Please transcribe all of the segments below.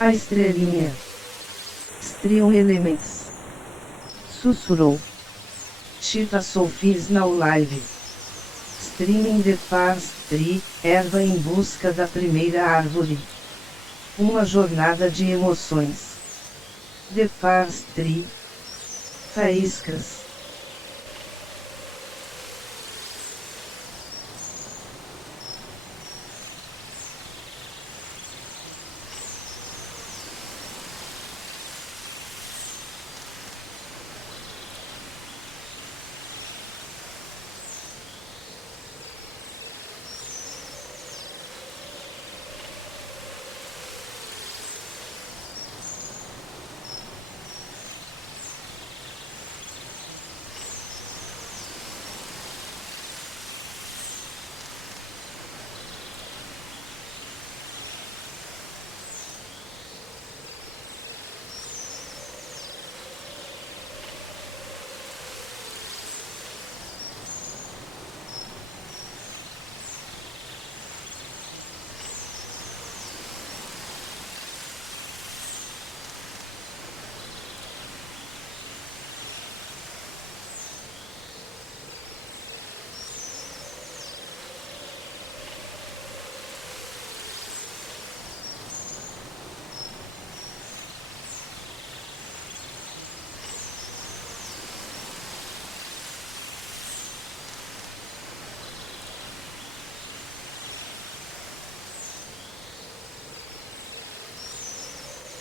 A estrelinha. Stream elements. Sussurrou. Chita Sofis now live. Streaming the past tree, erva em busca da primeira árvore. Uma jornada de emoções. The past tree. Faíscas.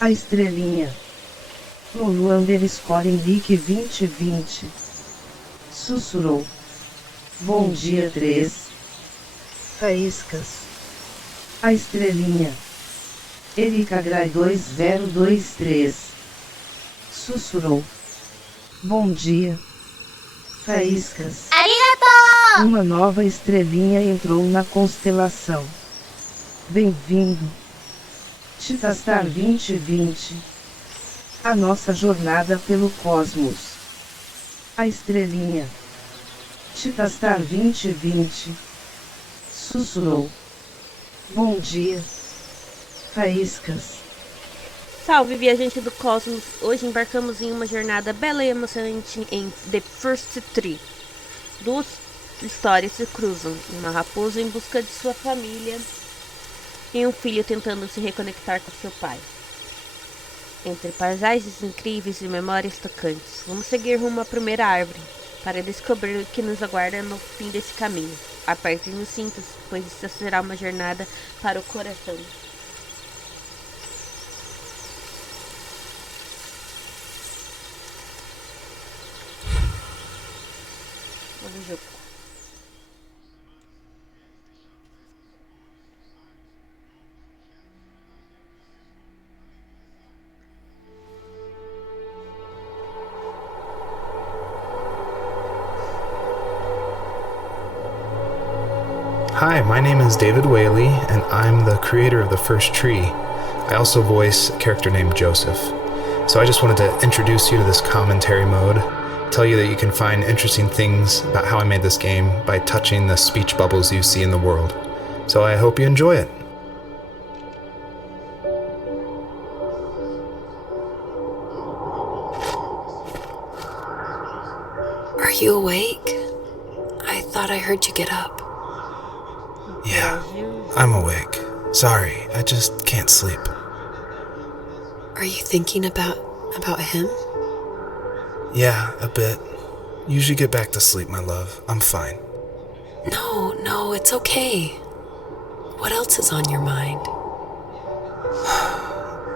A estrelinha. No underscore Indique 2020. Sussurrou. Bom dia 3. Faíscas. A estrelinha. Erika Gray 2023. Sussurrou. Bom dia. Faíscas. Arigato! Uma nova estrelinha entrou na constelação. Bem-vindo. Titastar 2020. A nossa jornada pelo cosmos. A estrelinha. Titastar 2020. Sussurrou. Bom dia. Faíscas. Salve, viajante do cosmos! Hoje embarcamos em uma jornada bela e emocionante em The First Tree. Duas histórias se cruzam. Uma raposa em busca de sua família e um filho tentando se reconectar com seu pai. Entre paisagens incríveis e memórias tocantes, vamos seguir rumo à Primeira Árvore, para descobrir o que nos aguarda no fim desse caminho. Apertem os cintos, pois isso será uma jornada para o coração. Vamos jogo. Hi, my name is David Whaley, and I'm the creator of The First Tree. I also voice a character named Joseph. So I just wanted to introduce you to this commentary mode, tell you that you can find interesting things about how I made this game by touching the speech bubbles you see in the world. So I hope you enjoy it. Are you awake? I thought I heard you get up. Yeah, I'm awake. Sorry, I just can't sleep. Are you thinking about him? Yeah, a bit. You should get back to sleep, my love. I'm fine. No, it's okay. What else is on your mind?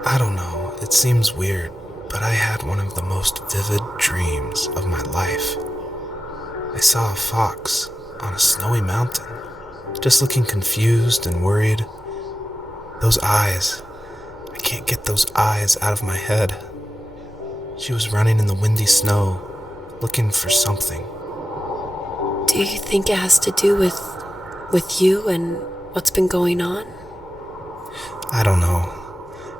I don't know, it seems weird, but I had one of the most vivid dreams of my life. I saw a fox on a snowy mountain, just looking confused and worried. Those eyes, I can't get those eyes out of my head. She was running in the windy snow, looking for something. Do you think it has to do with you and what's been going on? I don't know.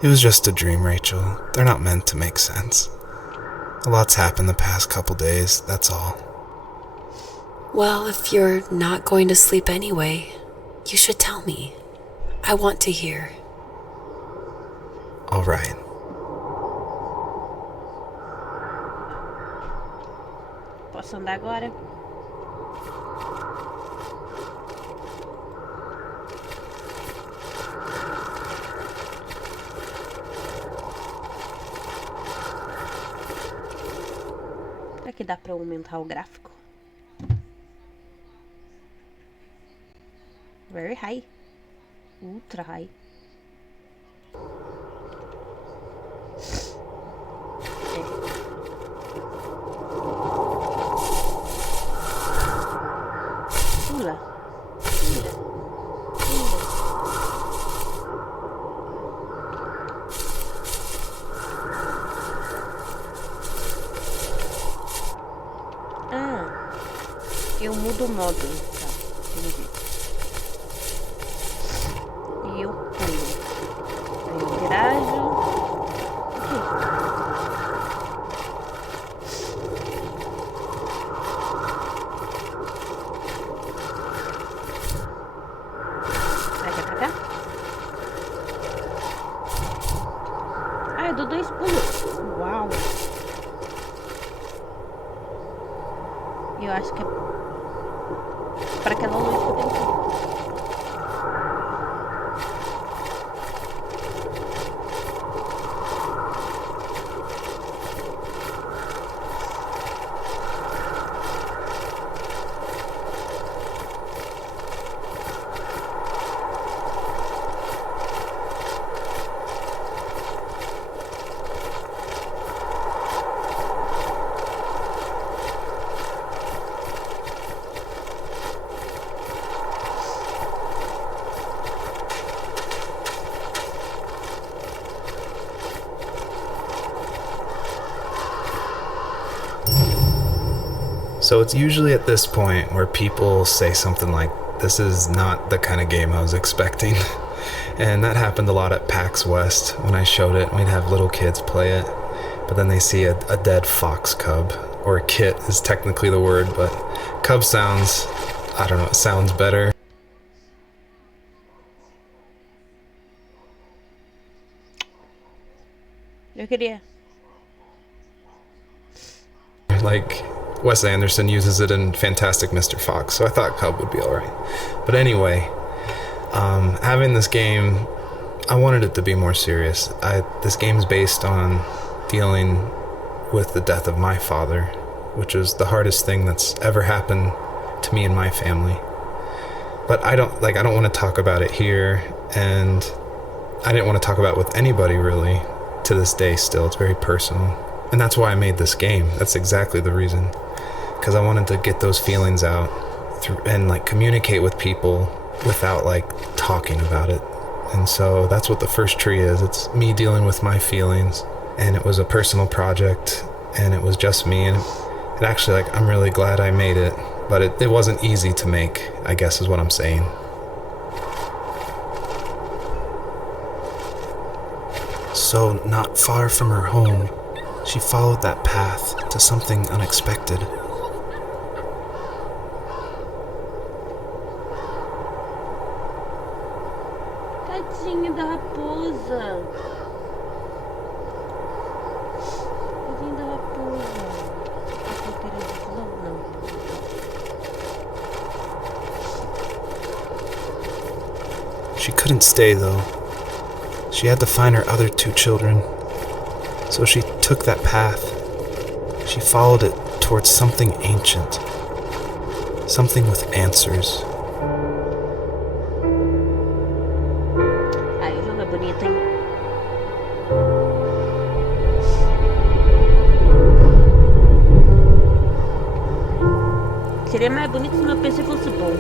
It was just a dream, Rachel. They're not meant to make sense. A lot's happened the past couple days, that's all. Well, if you're not going to sleep anyway, you should tell me. I want to hear. All right. Posso andar agora? Será que dá pra aumentar o gráfico? Very high. Ultra high. Pula. Pula. Pula. Ah, eu mudo o modo. Tá, entendi. E eu pulo. Aí eu interajo. Vai pra cá? Ah, eu dou 2 pulos. Uau. Eu acho que é para aquela luz que eu tenho que ir. So it's usually at this point where people say something like, this is not the kind of game I was expecting. And that happened a lot at PAX West when I showed it. We'd have little kids play it, but then they see a dead fox cub, or a kit is technically the word, but cub sounds, I don't know, it sounds better. Eu queria. Like Wes Anderson uses it in Fantastic Mr. Fox, so I thought cub would be alright. But anyway, having this game, I wanted it to be more serious. This game's based on dealing with the death of my father, which was the hardest thing that's ever happened to me and my family. But I don't want to talk about it here, and I didn't want to talk about it with anybody really to this day still. It's very personal. And that's why I made this game. That's exactly the reason. Because I wanted to get those feelings out and like communicate with people without like talking about it. And so that's what the first tree is. It's me dealing with my feelings, and it was a personal project, and it was just me, and it actually, like, I'm really glad I made it, but it wasn't easy to make, I guess is what I'm saying. So not far from her home, she followed that path to something unexpected. Tadinha da raposa. Tadinha da raposa. Não. She couldn't stay though. She had to find her other 2 children. So she took that path. She followed it towards something ancient. Something with answers. Ai, o jogo é bonito, hein? Seria mais bonito se meu PC fosse bom.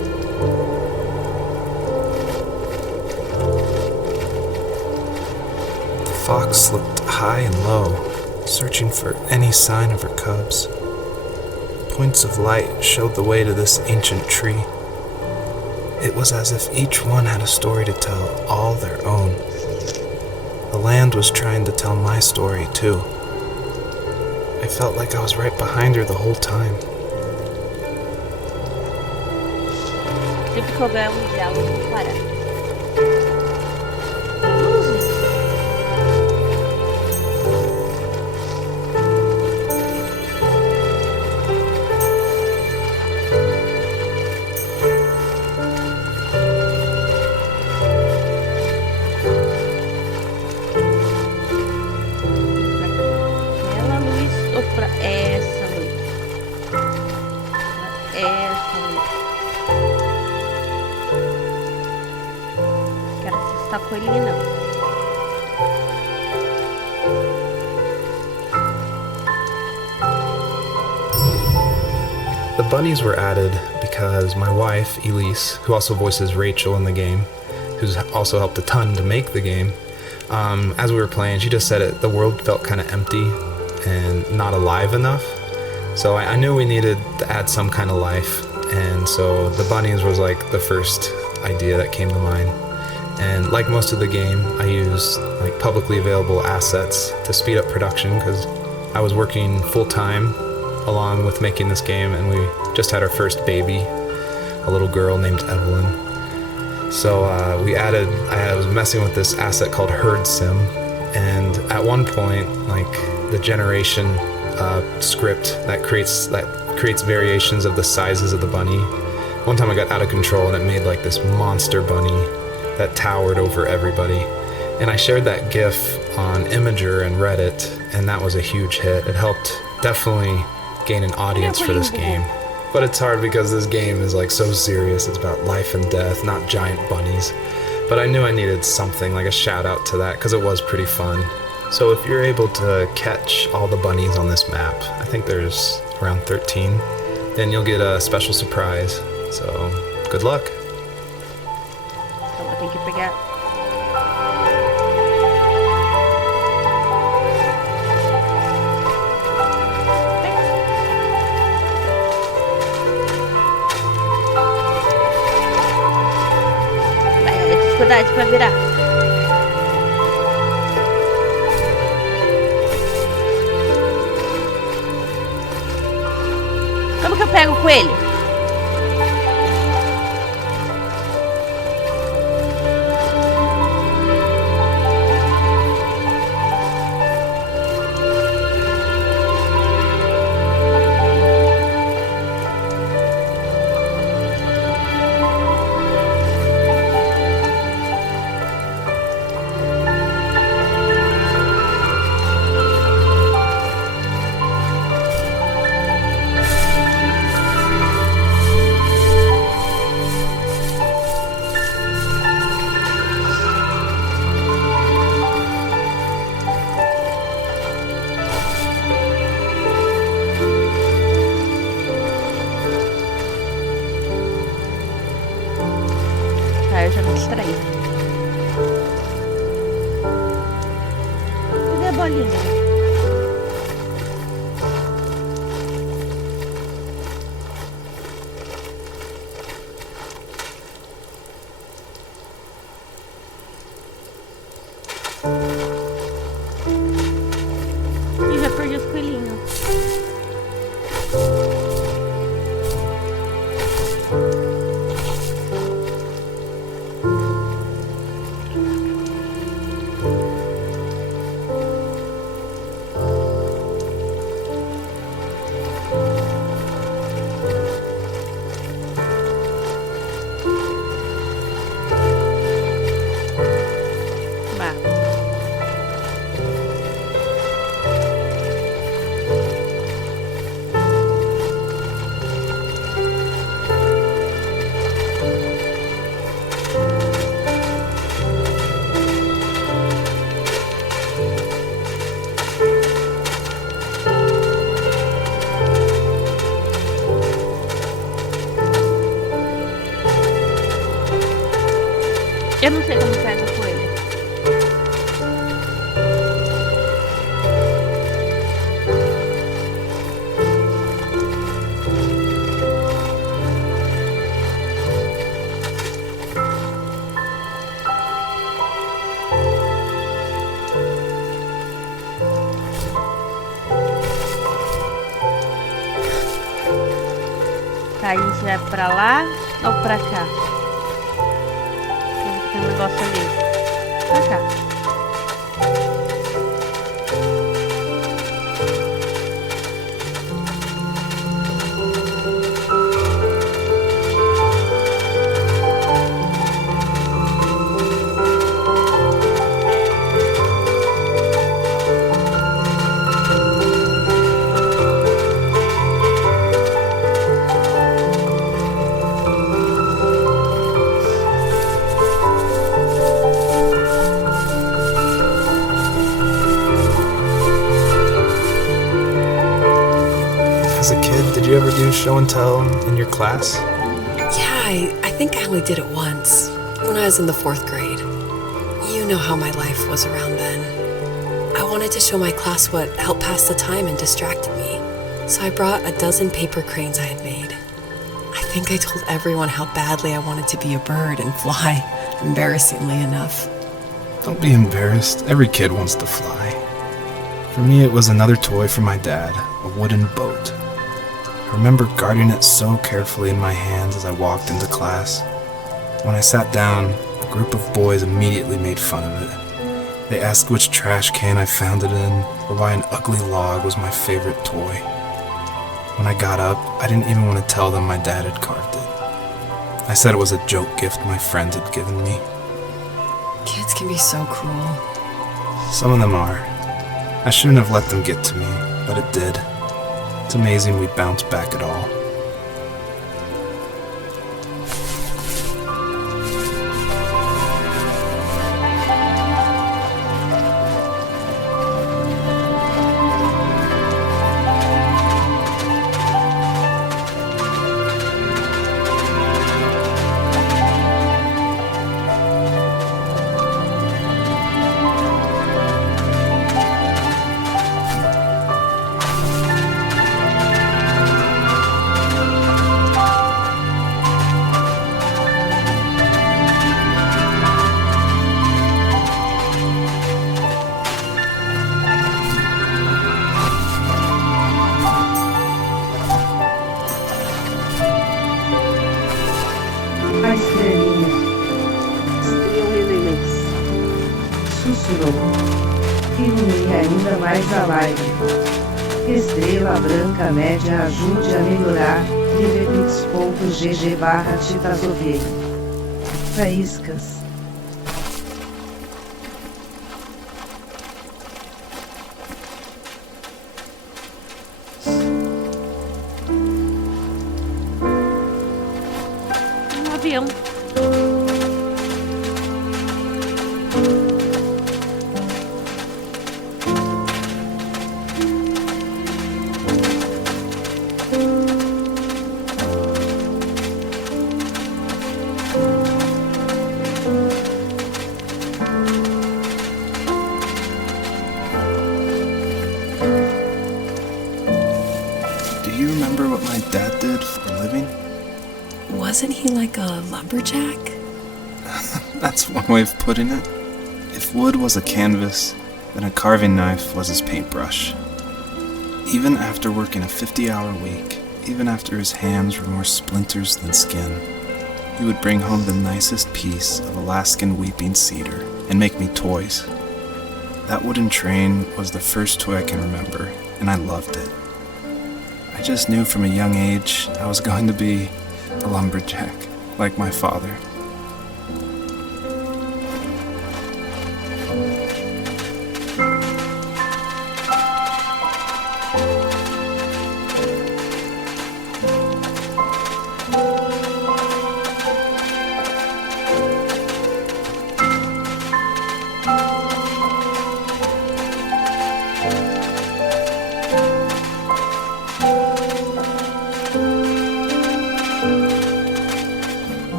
The fox looked high and low, searching for any sign of her cubs. Points of light showed the way to this ancient tree. It was as if each one had a story to tell, all their own. The land was trying to tell my story too. I felt like I was right behind her the whole time. Sempre que houver diálogo, parar. tá com ele não. The bunnies were added because my wife, Elise, who also voices Rachel in the game, who's also helped a ton to make the game, as we were playing, she just said the world felt kind of empty and not alive enough. So I knew we needed to add some kind of life, and so the bunnies was like the first idea that came to mind. And like most of the game, I use like publicly available assets to speed up production because I was working full-time along with making this game, and we just had our first baby, a little girl named Evelyn. So I was messing with this asset called Herd Sim, and at one point, like the generation script that creates variations of the sizes of the bunny. One time I got out of control and it made like this monster bunny that towered over everybody. And I shared that GIF on Imager and Reddit, and that was a huge hit. It helped definitely gain an audience for this game. But it's hard because this game is like so serious. It's about life and death, not giant bunnies. But I knew I needed something, like a shout out to that, because it was pretty fun. So if you're able to catch all the bunnies on this map, I think there's around 13, then you'll get a special surprise. So good luck. Então eu tenho que pegar. Dificuldade pra virar. Como que eu pego o coelho? Eu já me distraí. Cadê a bolinha? Ih, já perdi os coelhinhos. Eu não sei como pega o coelho. Tá, a gente vai pra lá ou pra cá? Tem um negócio ali. Pra cá. show and tell in your class? Yeah, I think I only did it once, when I was in the 4th grade. You know how my life was around then. I wanted to show my class what helped pass the time and distracted me, so I brought a dozen paper cranes I had made. I think I told everyone how badly I wanted to be a bird and fly, embarrassingly enough. Don't be embarrassed. Every kid wants to fly. For me, it was another toy from my dad, a wooden boat. I remember guarding it so carefully in my hands as I walked into class. When I sat down, a group of boys immediately made fun of it. They asked which trash can I found it in, or why an ugly log was my favorite toy. When I got up, I didn't even want to tell them my dad had carved it. I said it was a joke gift my friend had given me. Kids can be so cruel. Some of them are. I shouldn't have let them get to me, but it did. It's amazing we bounced back at all. A estrelinha. Estrela sussurrou. Ilumine ainda mais a live. Estrela branca média ajude a melhorar. livepix.gg/titasoveiro. Faíscas. Avião. Do you remember what my dad did for a living? Wasn't he like a lumberjack? That's one way of putting it. If wood was a canvas, then a carving knife was his paintbrush. Even after working a 50-hour week, even after his hands were more splinters than skin, he would bring home the nicest piece of Alaskan weeping cedar and make me toys. That wooden train was the first toy I can remember, and I loved it. I just knew from a young age I was going to be a lumberjack, like my father.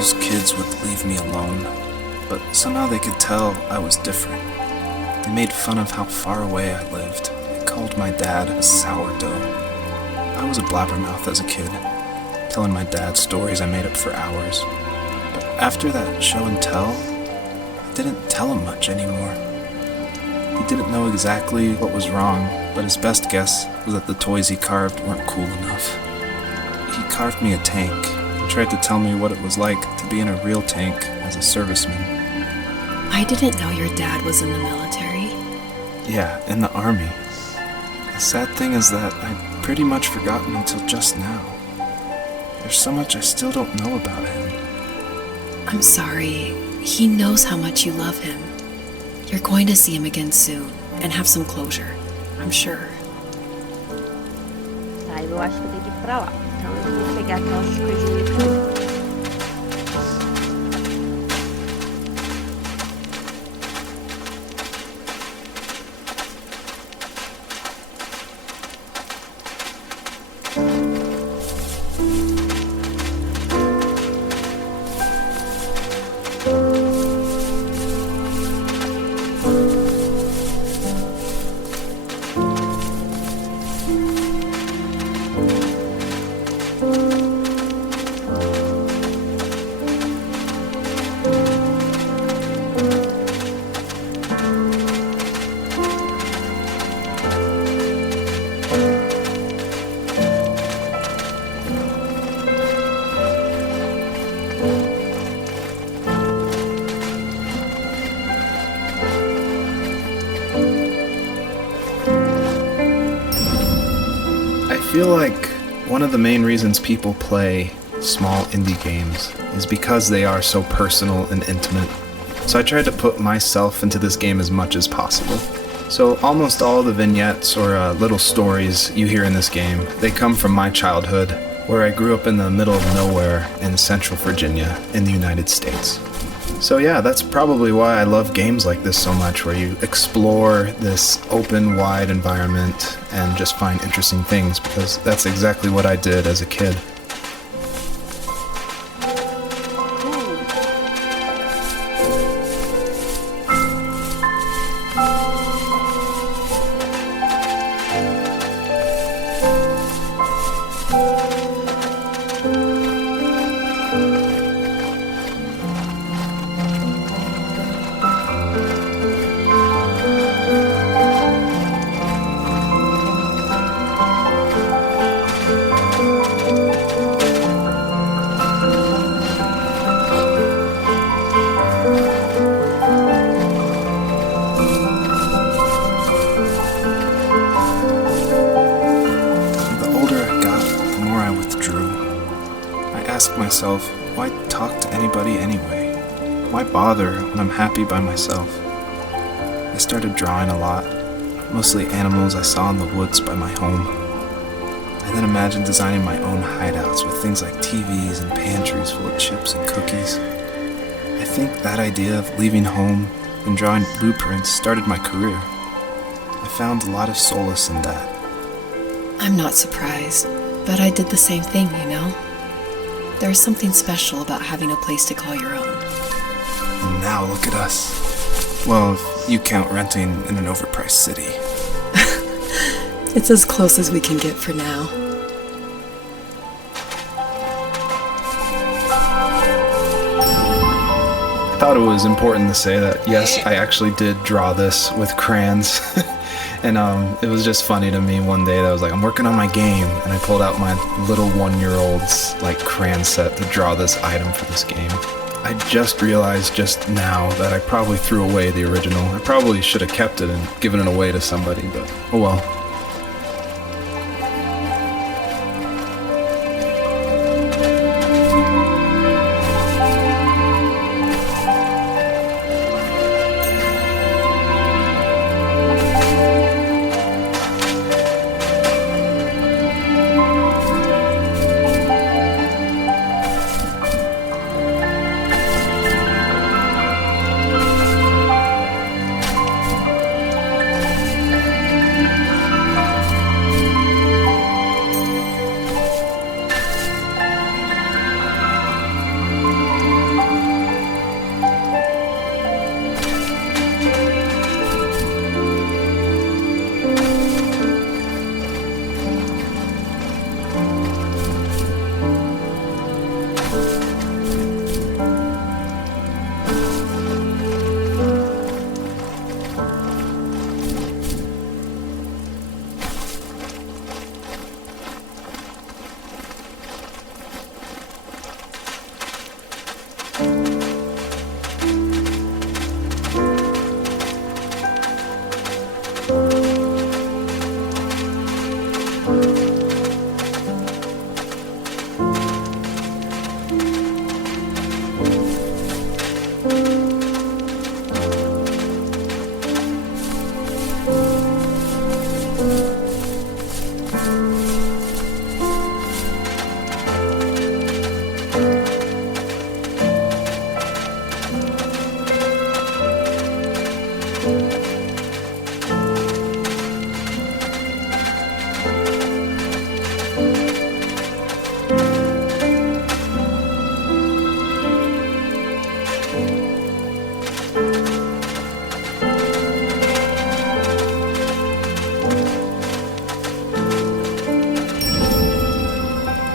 those kids would leave me alone, but somehow they could tell I was different. They made fun of how far away I lived. They called my dad a sourdough. I was a blabbermouth as a kid, telling my dad stories I made up for hours. But after that show and tell, I didn't tell him much anymore. He didn't know exactly what was wrong, but his best guess was that the toys he carved weren't cool enough. He carved me a tank and tried to tell me what it was like to be in a real tank as a serviceman. I didn't know your dad was in the military. Yeah, in the army. The sad thing is that I'd pretty much forgotten until just now. There's so much I still don't know about him. I'm sorry. He knows how much you love him. You're going to see him again soon and have some closure, I'm sure. Tá, eu acho que eu tenho que ir pra lá. Então eu vou pegar aquelas coisinhas aqui. I feel like one of the main reasons people play small indie games is because they are so personal and intimate. So I tried to put myself into this game as much as possible. So almost all the vignettes or little stories you hear in this game, they come from my childhood, where I grew up in the middle of nowhere in Central Virginia in the United States. So yeah, that's probably why I love games like this so much, where you explore this open, wide environment and just find interesting things, because that's exactly what I did as a kid. Myself, why talk to anybody anyway? Why bother when I'm happy by myself? I started drawing a lot, mostly animals I saw in the woods by my home. I then imagined designing my own hideouts with things like TVs and pantries full of chips and cookies. I think that idea of leaving home and drawing blueprints started my career. I found a lot of solace in that. I'm not surprised, but I did the same thing, you know? There's something special about having a place to call your own. And now look at us. Well, if you count renting in an overpriced city. It's as close as we can get for now. I thought it was important to say that, yes, I actually did draw this with crayons. And it was just funny to me one day that I was like, I'm working on my game, and I pulled out my little 1-year-old's like crayon set to draw this item for this game. I just realized just now that I probably threw away the original. I probably should have kept it and given it away to somebody, but oh well.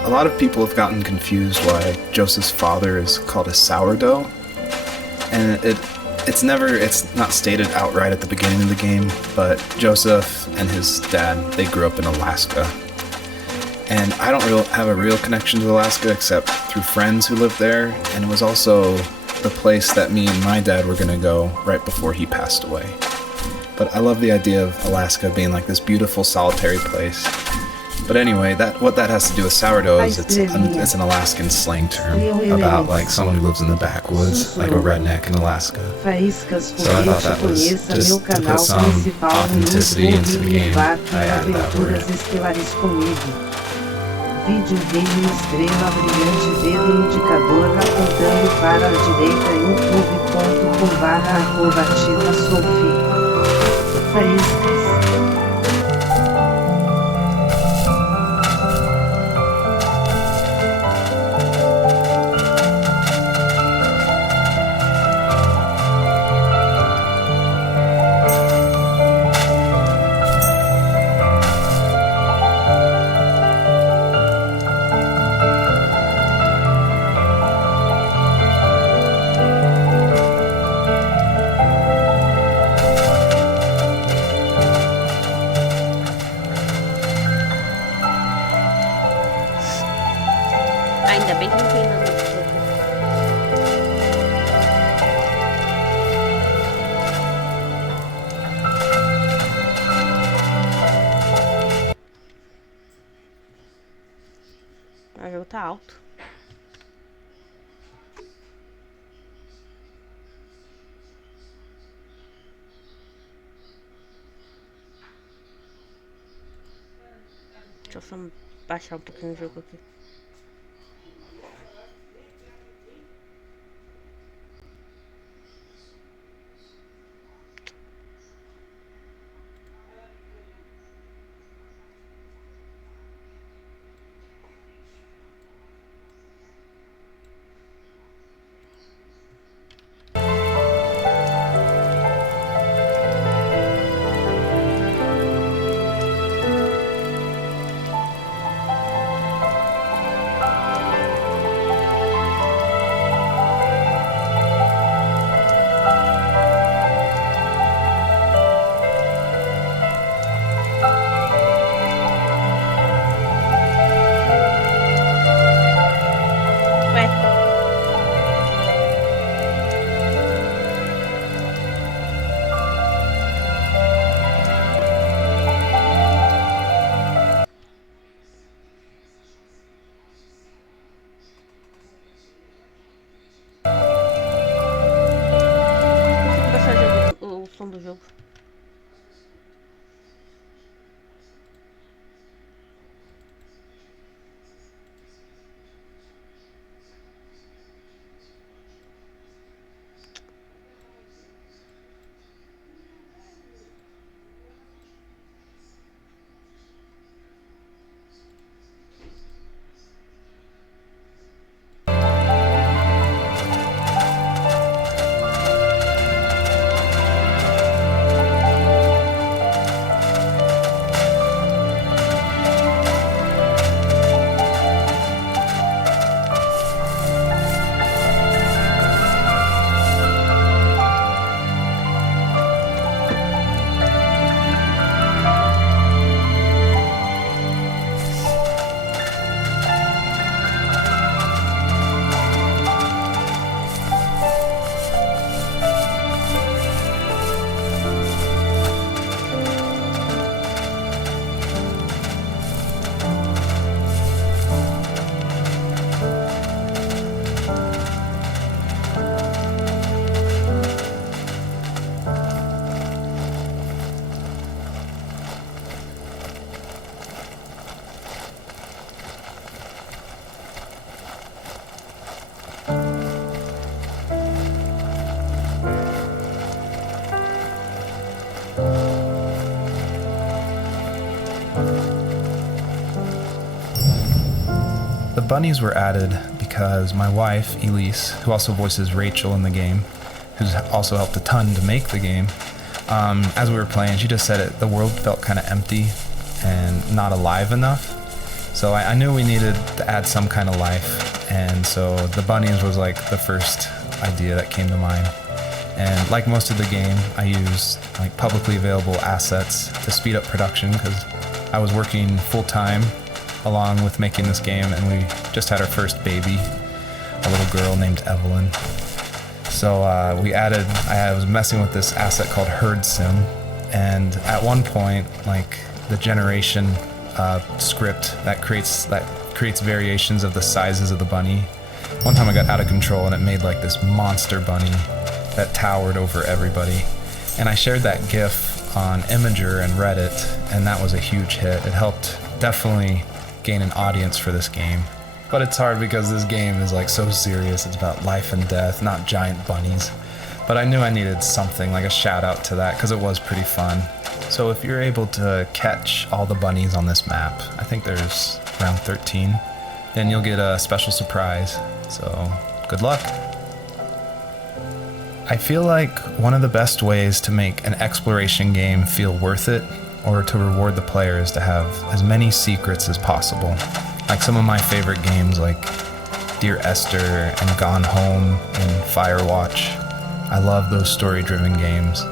a lot of people have gotten confused why Joseph's father is called a sourdough, and it's not stated outright at the beginning of the game, but Joseph and his dad, they grew up in Alaska. And I don't have a real connection to Alaska except through friends who lived there, and it was also the place that me and my dad were gonna go right before he passed away. But I love the idea of Alaska being like this beautiful solitary place. But anyway, what that has to do with sourdough is it's an Alaskan slang term about like someone who lives in the backwoods, like a redneck in Alaska. So I thought that was just to put some authenticity into the game. I added that word. Vídeo game estrela brilhante dedo indicador apontando para a direita youtube.com/arrobativa-sophie. Faíscas. Ainda bem que não tem nada de jogo. O jogo tá alto. Deixa eu só baixar um pouquinho o jogo aqui. Do jogo. The bunnies were added because my wife, Elise, who also voices Rachel in the game, who's also helped a ton to make the game, as we were playing, she just said the world felt kind of empty and not alive enough. So I knew we needed to add some kind of life, and so the bunnies was like the first idea that came to mind. And like most of the game, I used like publicly available assets to speed up production because I was working full-time along with making this game, and we just had our first baby, a little girl named Evelyn. So I was messing with this asset called Herd Sim, and at one point, like the generation script that creates variations of the sizes of the bunny. One time I got out of control and it made like this monster bunny that towered over everybody. And I shared that GIF on Imager and Reddit, and that was a huge hit. It helped definitely gain an audience for this game. But it's hard because this game is like so serious. It's about life and death, not giant bunnies. But I knew I needed something, like a shout out to that, because it was pretty fun. So if you're able to catch all the bunnies on this map, I think there's around 13, then you'll get a special surprise. So good luck. I feel like one of the best ways to make an exploration game feel worth it, or to reward the player, is to have as many secrets as possible. Like some of my favorite games like Dear Esther and Gone Home and Firewatch. I love those story-driven games.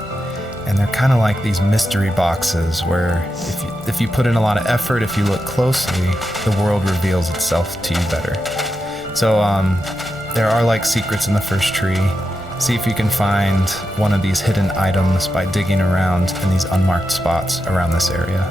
And they're kind of like these mystery boxes where if you put in a lot of effort, if you look closely, the world reveals itself to you better. So there are like secrets in the first tree. See if you can find one of these hidden items by digging around in these unmarked spots around this area.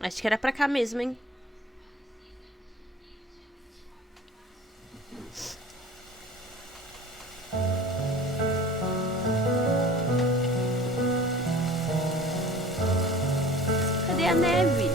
Acho que era pra cá mesmo, hein? Cadê a neve?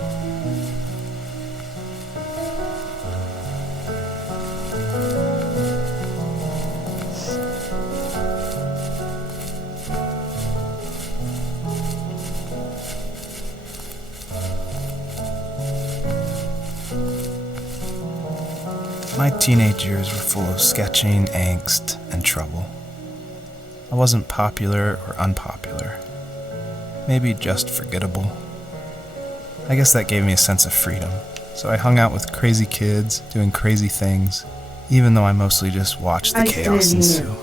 My teenage years were full of sketching, angst, and trouble. I wasn't popular or unpopular. Maybe just forgettable. I guess that gave me a sense of freedom. So I hung out with crazy kids, doing crazy things, even though I mostly just watched the chaos ensue.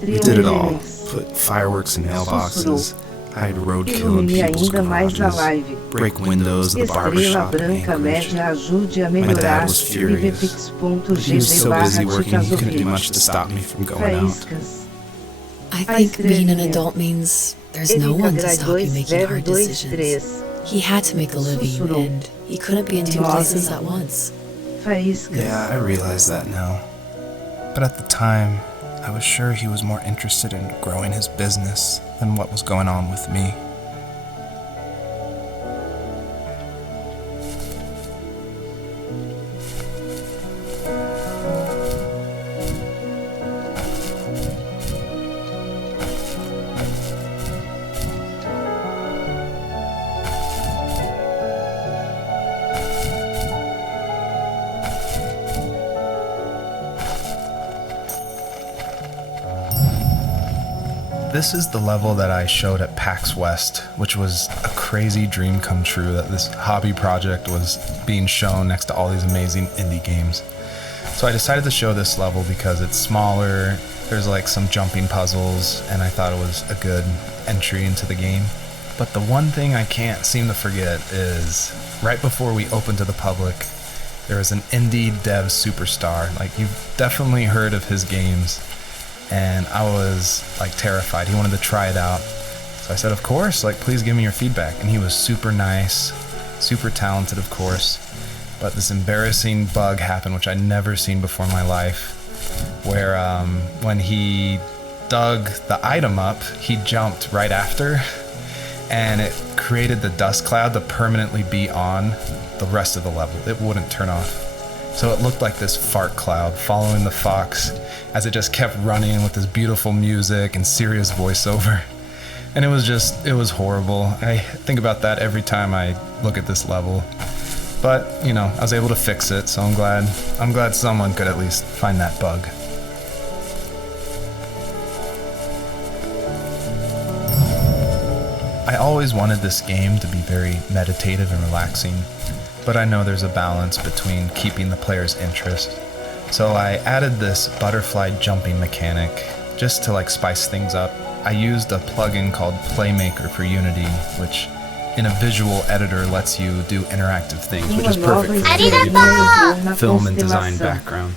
We did it all. Put fireworks in mailboxes, hide roadkill in people's garages, break windows of the barbershop in Anchorage. My dad was furious, but he was so busy working he couldn't do much to stop me from going out. I think being an adult means there's no one to stop you making hard decisions. He had to make a living, and he couldn't be in two places at once. Yeah, I realize that now. But at the time, I was sure he was more interested in growing his business than what was going on with me. This is the level that I showed at PAX West, which was a crazy dream come true that this hobby project was being shown next to all these amazing indie games. So I decided to show this level because it's smaller, there's like some jumping puzzles, and I thought it was a good entry into the game. But the one thing I can't seem to forget is right before we opened to the public, there was an indie dev superstar. Like, you've definitely heard of his games. And I was like terrified. He wanted to try it out. So I said, of course, like, please give me your feedback. And he was super nice, super talented, of course. But this embarrassing bug happened, which I'd never seen before in my life, where when he dug the item up, he jumped right after, and it created the dust cloud to permanently be on the rest of the level. It wouldn't turn off. So it looked like this fart cloud following the fox as it just kept running with this beautiful music and serious voiceover. And it was horrible. I think about that every time I look at this level. But, you know, I was able to fix it, so I'm glad someone could at least find that bug. I always wanted this game to be very meditative and relaxing, but I know there's a balance between keeping the player's interest. So I added this butterfly jumping mechanic just to like spice things up. I used a plugin called Playmaker for Unity, which in a visual editor lets you do interactive things, which is perfect for people with film and design background.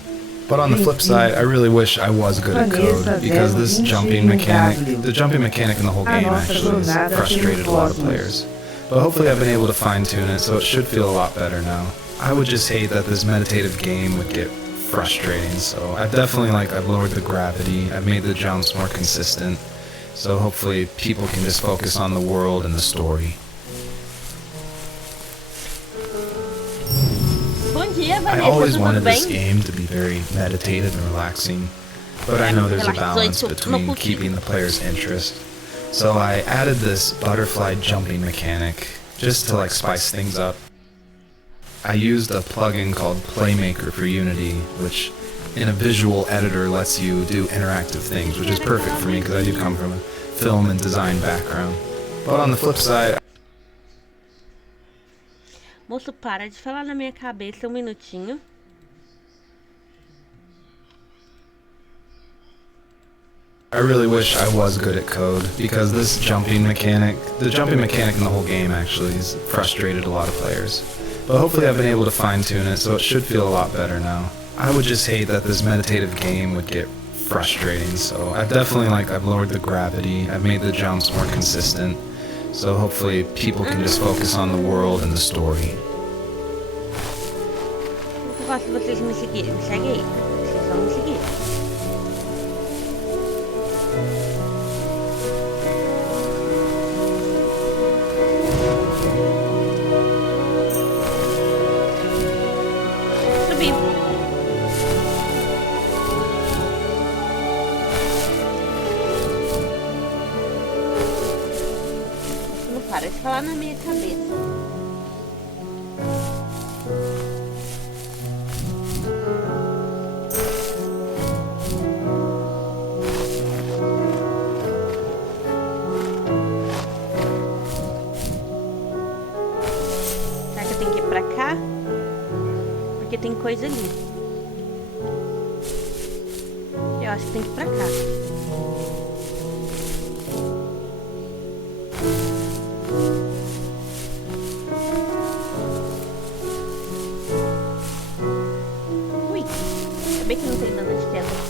But on the flip side, I really wish I was good at code, because this jumping mechanic, the jumping mechanic in the whole game actually has frustrated a lot of players. But hopefully I've been able to fine-tune it, so it should feel a lot better now. I would just hate that this meditative game would get frustrating, so I've lowered the gravity, I've made the jumps more consistent, so hopefully people can just focus on the world and the story. I always wanted this game to be very meditative and relaxing, but I know there's a balance between keeping the player's interest. So I added this butterfly jumping mechanic just to like spice things up. I used a plugin called Playmaker for Unity, which in a visual editor lets you do interactive things, which is perfect for me because I do come from a film and design background. But on the flip side, Moço, para de falar na minha cabeça um minutinho. I really wish I was good at code, because this jumping mechanic, the jumping mechanic in the whole game actually has frustrated a lot of players. But hopefully I've been able to fine-tune it, so it should feel a lot better now. I would just hate that this meditative game would get frustrating, so I've lowered the gravity, I've made the jumps more consistent, so hopefully people can just focus on the world and the story. Eu gosto de vocês me seguirem. Me segue aí. Vocês vão me seguir. Subi. Não para de falar na minha cabeça. Será que eu tenho que ir pra cá? Porque tem coisa ali. Eu acho que tem que ir pra cá. Ui, ainda bem que não tem dano de queda.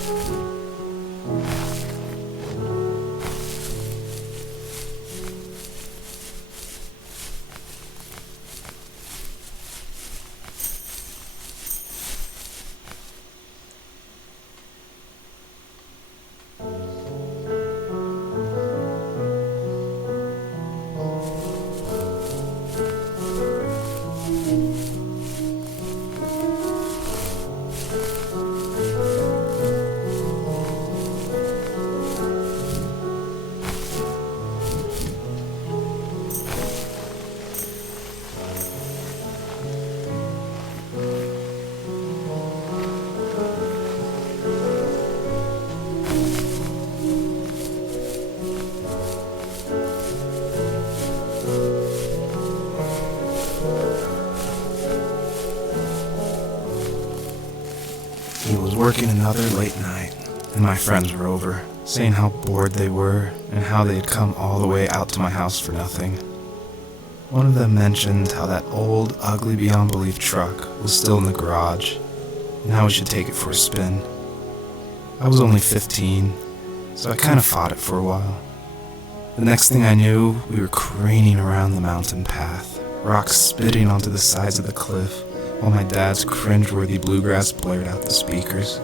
It was working another late night, and my friends were over, saying how bored they were and how they had come all the way out to my house for nothing. One of them mentioned how that old, ugly beyond belief truck was still in the garage, and how we should take it for a spin. I was only 15, so I kind of fought it for a while. The next thing I knew, we were craning around the mountain path, rocks spitting onto the sides of the cliff, while my dad's cringeworthy bluegrass blared out the speakers.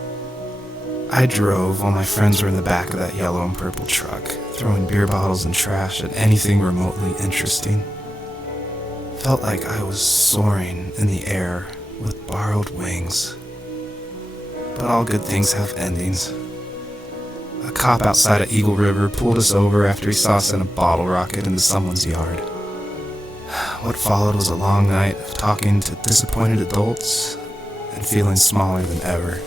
I drove while my friends were in the back of that yellow and purple truck, throwing beer bottles and trash at anything remotely interesting. Felt like I was soaring in the air with borrowed wings. But all good things have endings. A cop outside of Eagle River pulled us over after he saw us in a bottle rocket into someone's yard. What followed was a long night of talking to disappointed adults and feeling smaller than ever.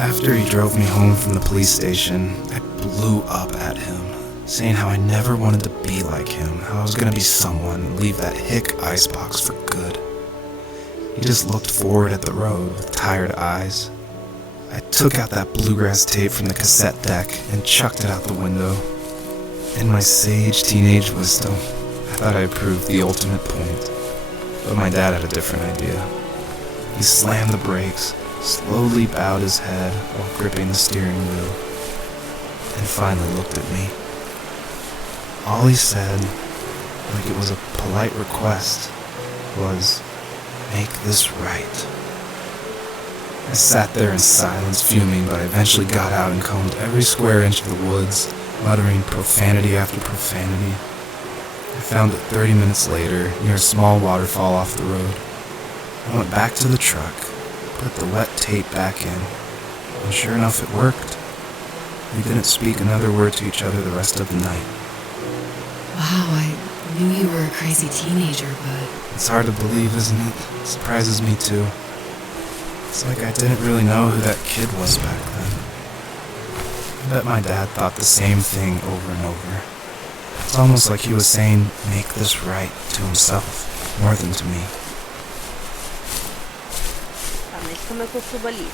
After he drove me home from the police station, I blew up at him, saying how I never wanted to be like him, how I was gonna be someone and leave that hick icebox for good. He just looked forward at the road with tired eyes. I took out that bluegrass tape from the cassette deck and chucked it out the window. In my sage teenage wisdom, I thought I proved the ultimate point, but my dad had a different idea. He slammed the brakes, slowly bowed his head while gripping the steering wheel, and finally looked at me. All he said, like it was a polite request, was, "Make this right." I sat there in silence, fuming, but I eventually got out and combed every square inch of the woods, muttering profanity after profanity. I found it 30 minutes later, near a small waterfall off the road. I went back to the truck, put the wet tape back in, and sure enough it worked. We didn't speak another word to each other the rest of the night. Wow, I knew you were a crazy teenager, but... It's hard to believe, isn't it? It surprises me too. It's like I didn't really know who that kid was back then. I bet my dad thought the same thing over and over. It's almost like he was saying, "Make this right," to himself, more than to me. Tá, mas como é que eu subo ali?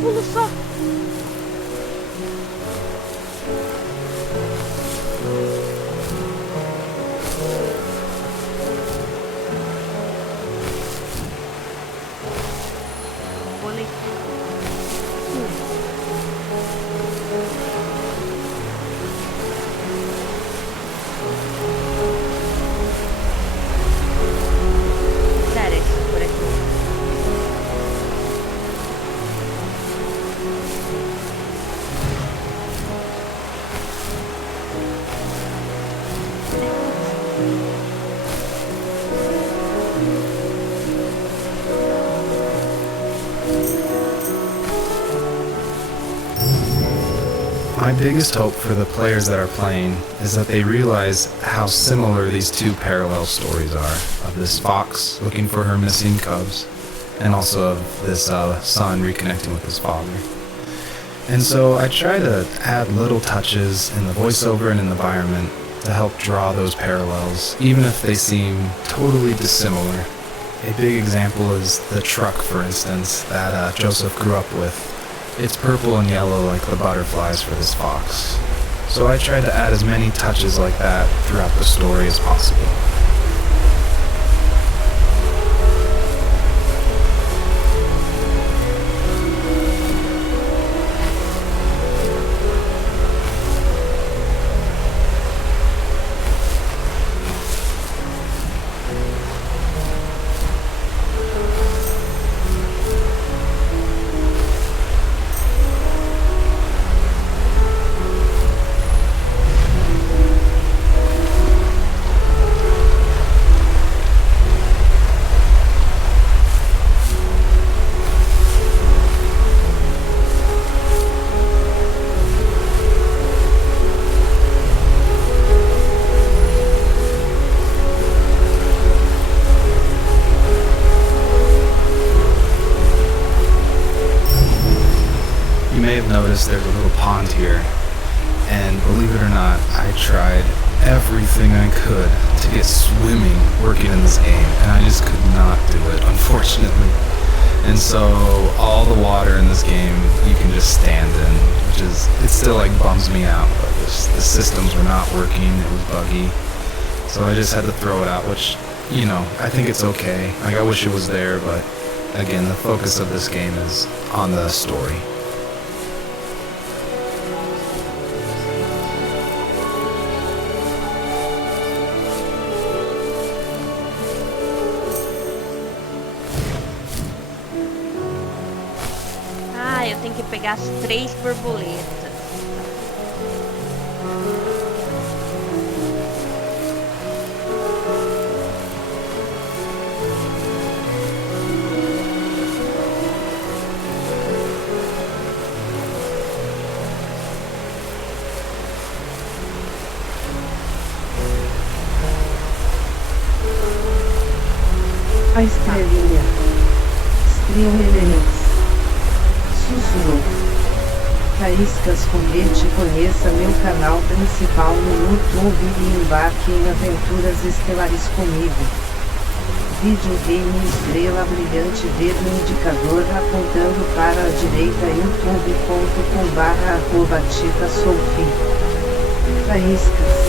Pulo só. Pulei. Sério, por aqui. My biggest hope for the players that are playing is that they realize how similar these two parallel stories are, of this fox looking for her missing cubs, and also of this son reconnecting with his father. And so I try to add little touches in the voiceover and in the environment to help draw those parallels, even if they seem totally dissimilar. A big example is the truck, for instance, that Joseph grew up with. It's purple and yellow like the butterflies for this fox. So I tried to add as many touches like that throughout the story as possible. You may have noticed there's a little pond here, and believe it or not, I tried everything I could to get swimming working in this game, and I just could not do it, unfortunately. And so all the water in this game you can just stand in, which is, it still like bums me out, but the systems were not working, it was buggy. So I just had to throw it out, which, you know, I think it's okay. Like, I wish it was there, but again, the focus of this game is on the story. pegar as 3 borboletas. A estrelinha. Estrelinhas. Sussurrou. Faíscas Foguete. Conheça meu canal principal no YouTube e embarque em aventuras estelares comigo. Videogame estrela brilhante. Dedo indicador apontando para a direita. youtube.com/@tita-soufim. Faíscas.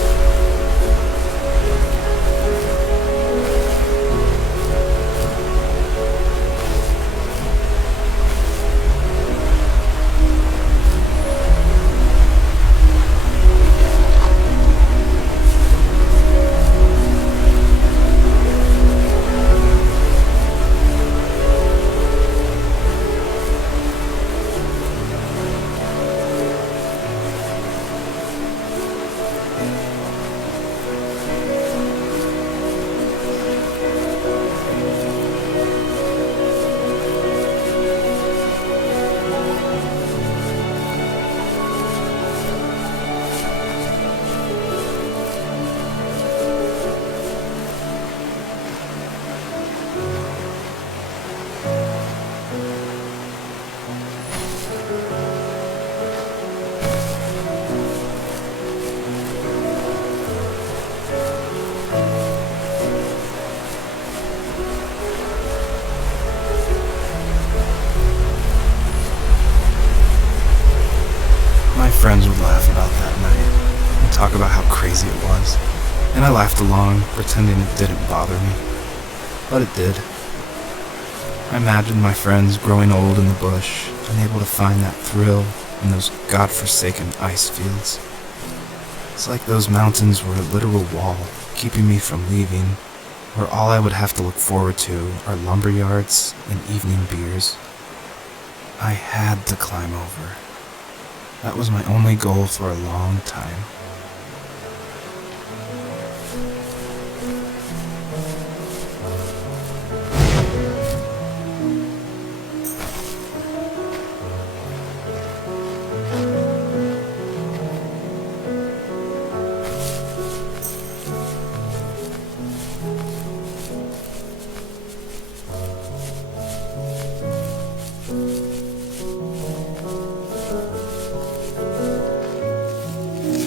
My friends would laugh about that night and talk about how crazy it was, and I laughed along, pretending it didn't bother me. But it did. I imagined my friends growing old in the bush, unable to find that thrill in those godforsaken ice fields. It's like those mountains were a literal wall, keeping me from leaving, where all I would have to look forward to are lumber yards and evening beers. I had to climb over. That was my only goal for a long time.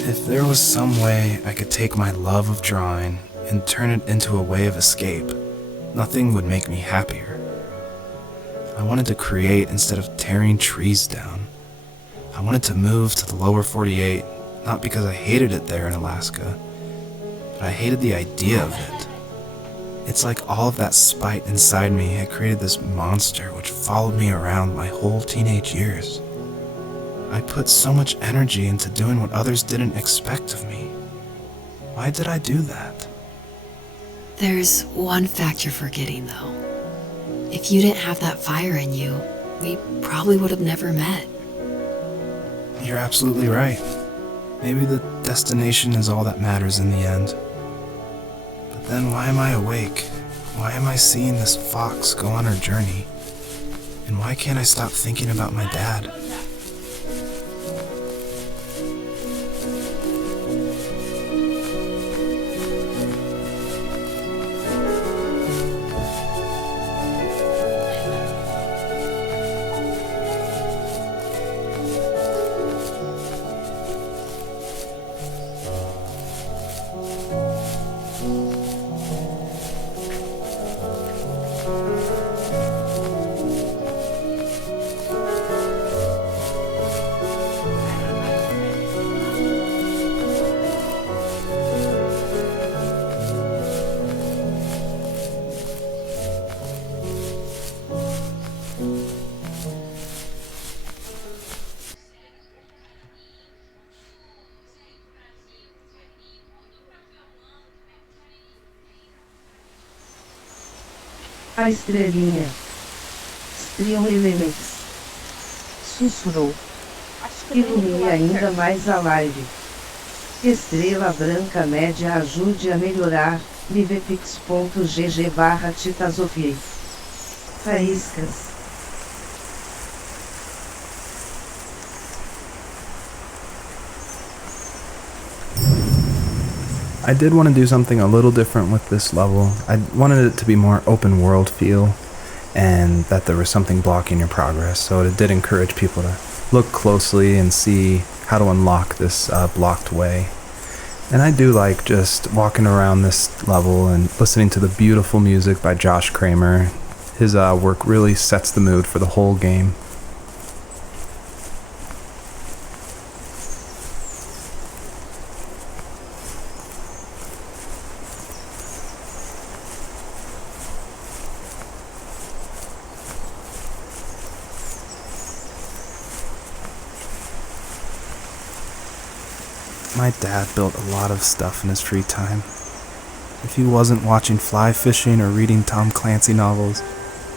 If there was some way I could take my love of drawing and turn it into a way of escape, nothing would make me happier. I wanted to create instead of tearing trees down. I wanted to move to the lower 48, not because I hated it there in Alaska, but I hated the idea of it. It's like all of that spite inside me had created this monster which followed me around my whole teenage years. I put so much energy into doing what others didn't expect of me. Why did I do that? There's one fact you're forgetting, though. If you didn't have that fire in you, we probably would have never met. You're absolutely right. Maybe the destination is all that matters in the end. But then why am I awake? Why am I seeing this fox go on her journey? And why can't I stop thinking about my dad? A estrelinha. Estrelinhas. sussurrou. Ilumine ainda mais a live. Estrela branca média ajude a melhorar, livepix.gg/titasofie. Faíscas. I did want to do something a little different with this level. I wanted it to be more open world feel, and that there was something blocking your progress, so it did encourage people to look closely and see how to unlock this blocked way. And I do like just walking around this level and listening to the beautiful music by Josh Kramer. His work really sets the mood for the whole game. My dad built a lot of stuff in his free time. If he wasn't watching fly fishing or reading Tom Clancy novels,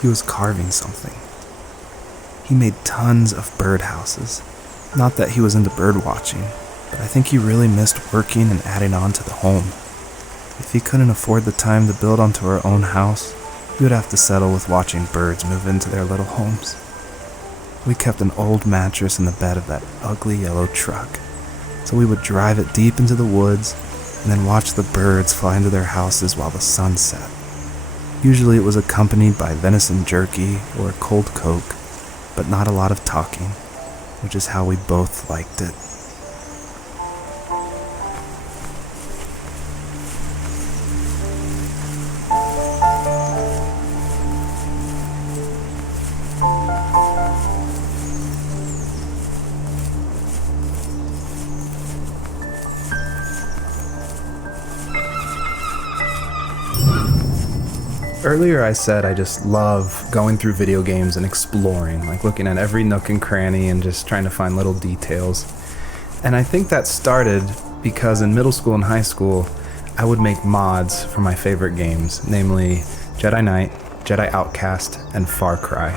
he was carving something. He made tons of birdhouses. Not that he was into bird watching, but I think he really missed working and adding on to the home. If he couldn't afford the time to build onto our own house, he would have to settle with watching birds move into their little homes. We kept an old mattress in the bed of that ugly yellow truck, so we would drive it deep into the woods and then watch the birds fly into their houses while the sun set. Usually it was accompanied by venison jerky or a cold Coke, but not a lot of talking, which is how we both liked it. Earlier I said I just love going through video games and exploring, like looking at every nook and cranny and just trying to find little details. And I think that started because in middle school and high school, I would make mods for my favorite games, namely Jedi Knight, Jedi Outcast, and Far Cry.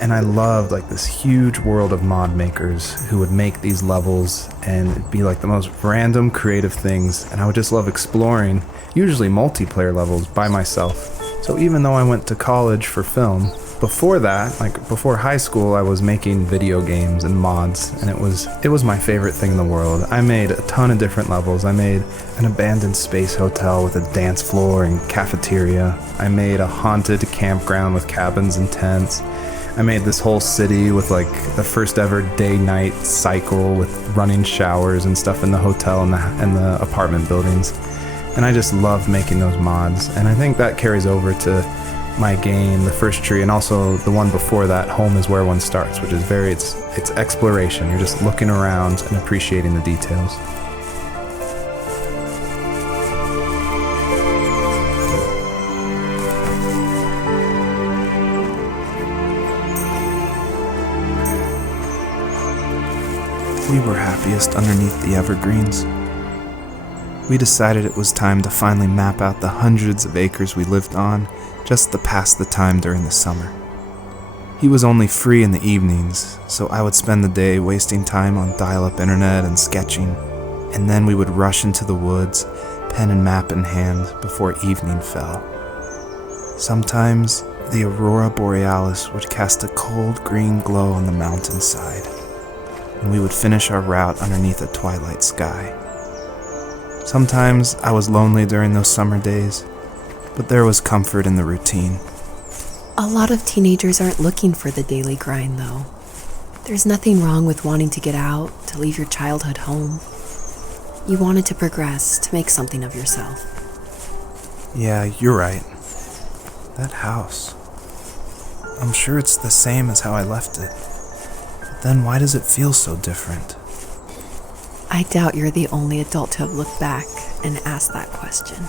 And I loved like this huge world of mod makers who would make these levels and it'd be like the most random creative things, and I would just love exploring, usually multiplayer levels by myself. So even though I went to college for film, before that, like before high school, I was making video games and mods, and it was my favorite thing in the world. I made a ton of different levels. I made an abandoned space hotel with a dance floor and cafeteria. I made a haunted campground with cabins and tents. I made this whole city with like the first ever day-night cycle with running showers and stuff in the hotel and the apartment buildings. And I just loved making those mods, and I think that carries over to my game, The First Tree, and also the one before that, Home is Where One Starts, which is it's exploration. You're just looking around and appreciating the details. We were happiest underneath the evergreens. We decided it was time to finally map out the hundreds of acres we lived on just to pass the time during the summer. He was only free in the evenings, so I would spend the day wasting time on dial-up internet and sketching, and then we would rush into the woods, pen and map in hand, before evening fell. Sometimes, the aurora borealis would cast a cold green glow on the mountainside, and we would finish our route underneath a twilight sky. Sometimes I was lonely during those summer days, but there was comfort in the routine. A lot of teenagers aren't looking for the daily grind, though. There's nothing wrong with wanting to get out, to leave your childhood home. You wanted to progress, to make something of yourself. Yeah, you're right. That house. I'm sure it's the same as how I left it. But then why does it feel so different? I doubt you're the only adult to have looked back and asked that question.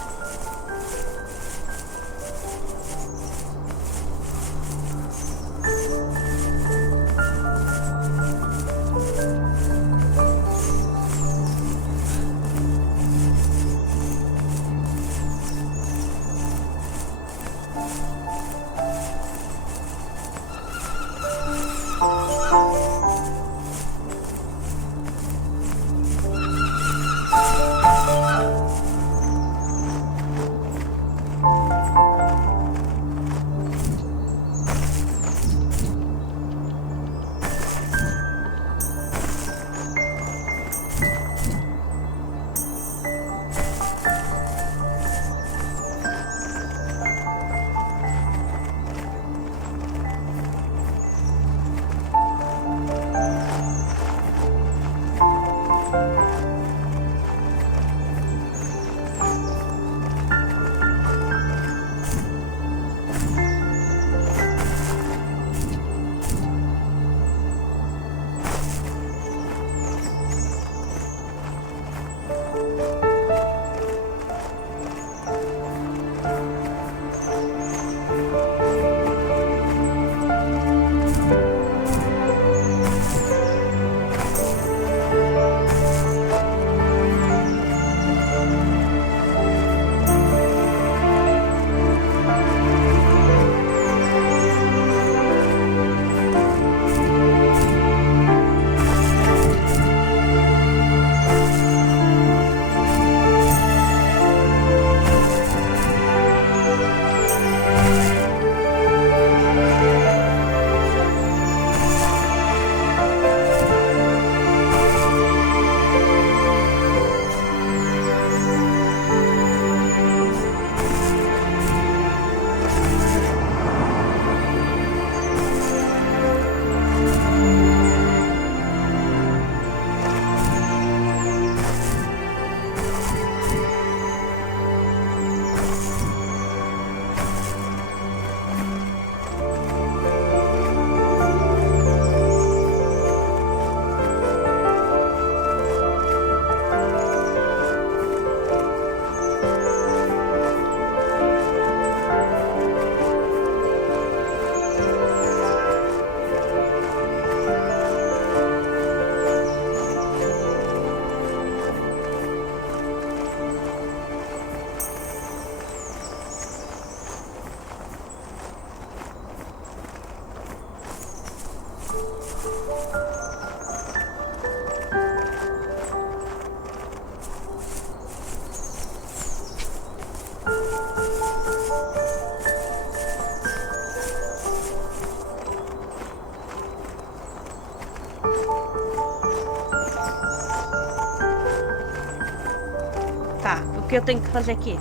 que eu tenho que fazer aqui?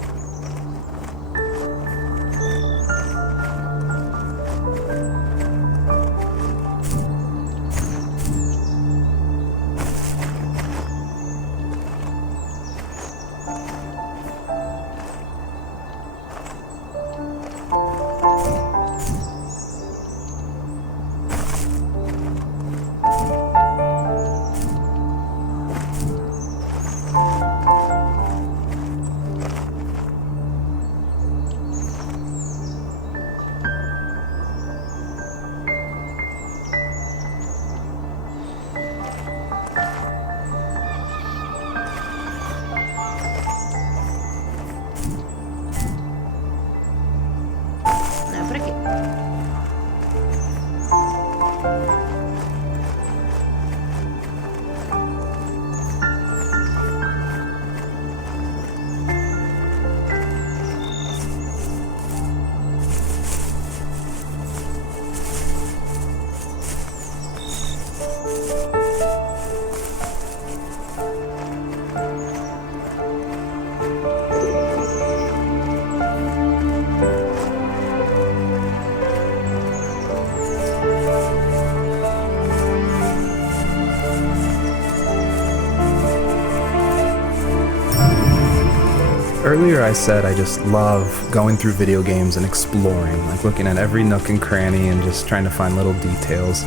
Earlier I said I just love going through video games and exploring, like looking at every nook and cranny and just trying to find little details.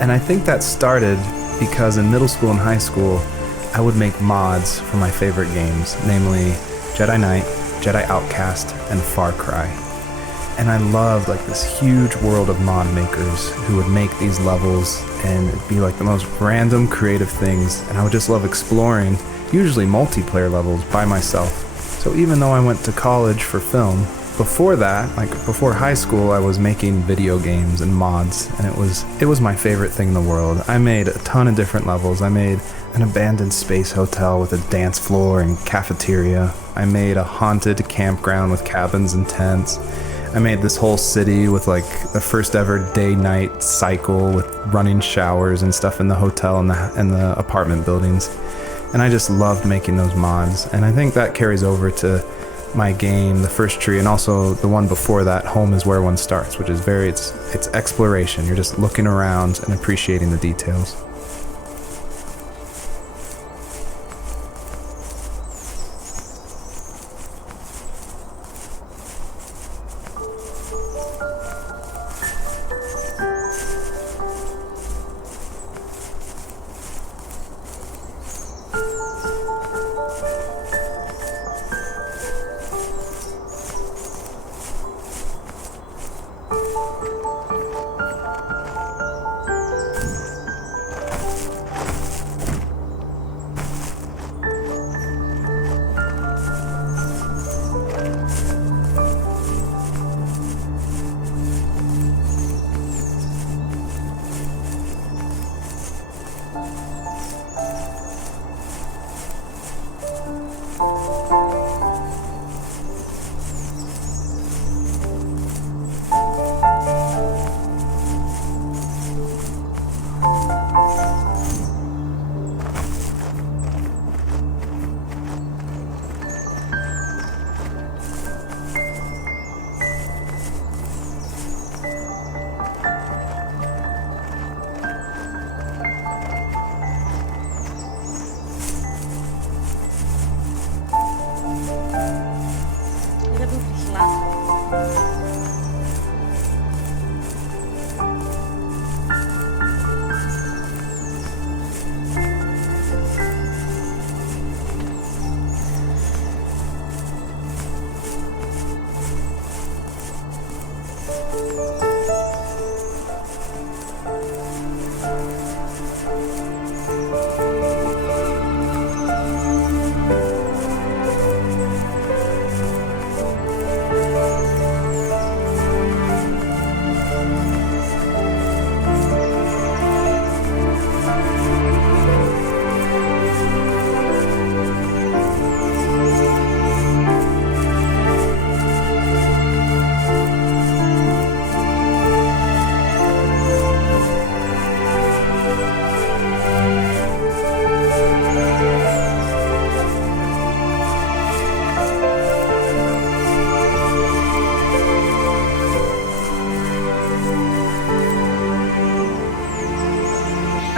And I think that started because in middle school and high school, I would make mods for my favorite games, namely Jedi Knight, Jedi Outcast, and Far Cry. And I loved like this huge world of mod makers who would make these levels and it'd be like the most random creative things, and I would just love exploring, usually multiplayer levels by myself. So even though I went to college for film, before that, like before high school, I was making video games and mods, and it was my favorite thing in the world. I made a ton of different levels. I made an abandoned space hotel with a dance floor and cafeteria. I made a haunted campground with cabins and tents. I made this whole city with like the first ever day-night cycle with running showers and stuff in the hotel and the apartment buildings. And I just loved making those mods, and I think that carries over to my game, The First Tree, and also the one before that, Home is Where One Starts, which is it's exploration. You're just looking around and appreciating the details.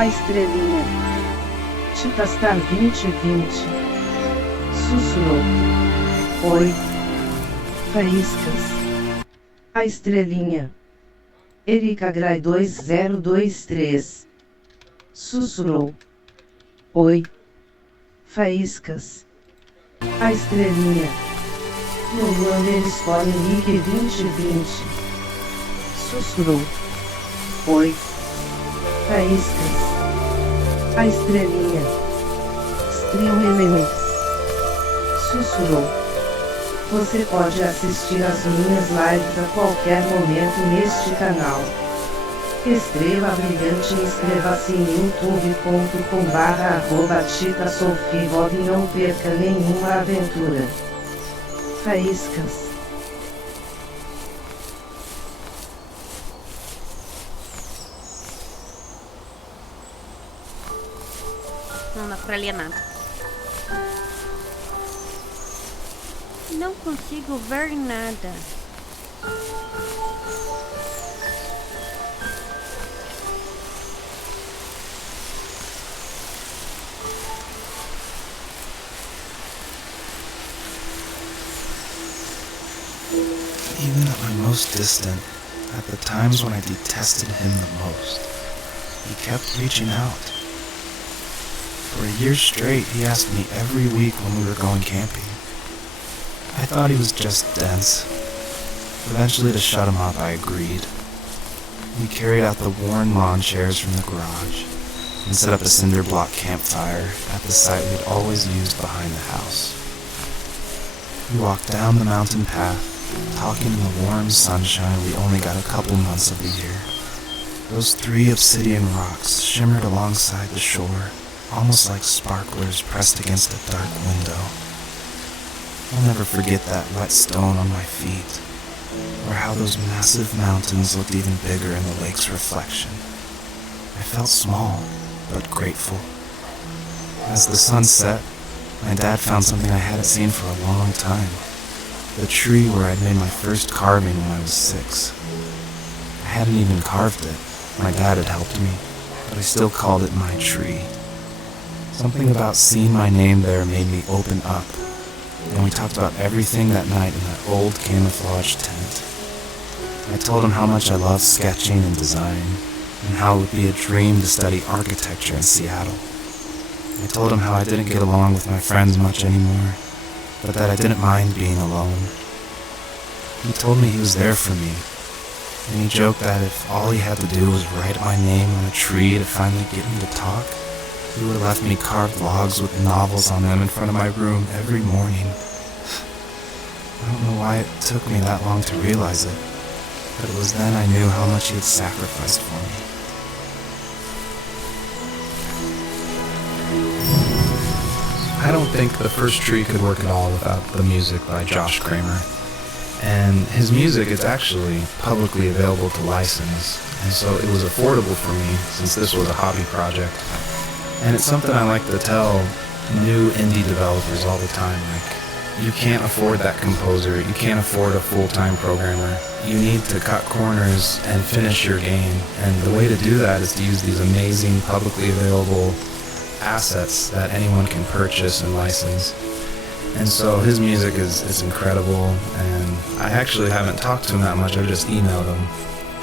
A estrelinha. Titastar 2020. Sussurrou. Oi. Faíscas. A estrelinha. Erika Gray 2023. Sussurrou. Oi. Faíscas. A estrelinha. No Luan escolhe Nick 2020. Sussurrou. Oi. Faíscas. A estrelinha. Stream Elements. Sussurrou. Você pode assistir às minhas lives a qualquer momento neste canal. Estrela Brilhante, inscreva-se em youtube.com/@titasolfivog e não perca nenhuma aventura. Faíscas. Não dá pra ler nada. Não consigo ver nada. Even at my most distant, at the times when I detested him the most, he kept reaching out. For a year straight, he asked me every week when we were going camping. I thought he was just dense. Eventually, to shut him up, I agreed. We carried out the worn lawn chairs from the garage and set up a cinder block campfire at the site we'd always used behind the house. We walked down the mountain path, talking in the warm sunshine we only got a couple months of the year. Those 3 obsidian rocks shimmered alongside the shore, almost like sparklers pressed against a dark window. I'll never forget that wet stone on my feet, or how those massive mountains looked even bigger in the lake's reflection. I felt small, but grateful. As the sun set, my dad found something I hadn't seen for a long time. The tree where I'd made my first carving when I was 6. I hadn't even carved it. My dad had helped me, but I still called it my tree. Something about seeing my name there made me open up, and we talked about everything that night in that old camouflage tent. I told him how much I loved sketching and design, and how it would be a dream to study architecture in Seattle. I told him how I didn't get along with my friends much anymore, but that I didn't mind being alone. He told me he was there for me, and he joked that if all he had to do was write my name on a tree to finally get me to talk, he would have left me carved logs with novels on them in front of my room every morning. I don't know why it took me that long to realize it, but it was then I knew how much he had sacrificed for me. I don't think The First Tree could work at all without the music by Josh Kramer. And his music is actually publicly available to license, and so it was affordable for me since this was a hobby project. And it's something I like to tell new indie developers all the time, like, you can't afford that composer, you can't afford a full-time programmer. You need to cut corners and finish your game, and the way to do that is to use these amazing publicly available assets that anyone can purchase and license. And so his music is incredible, and I actually haven't talked to him that much, I've just emailed him.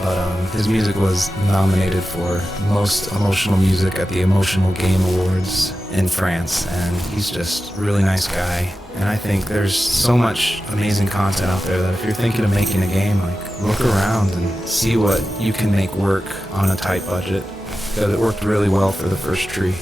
But his music was nominated for Most Emotional Music at the Emotional Game Awards in France, and he's just a really nice guy. And I think there's so much amazing content out there that if you're thinking of making a game, like, look around and see what you can make work on a tight budget, because it worked really well for The First Tree.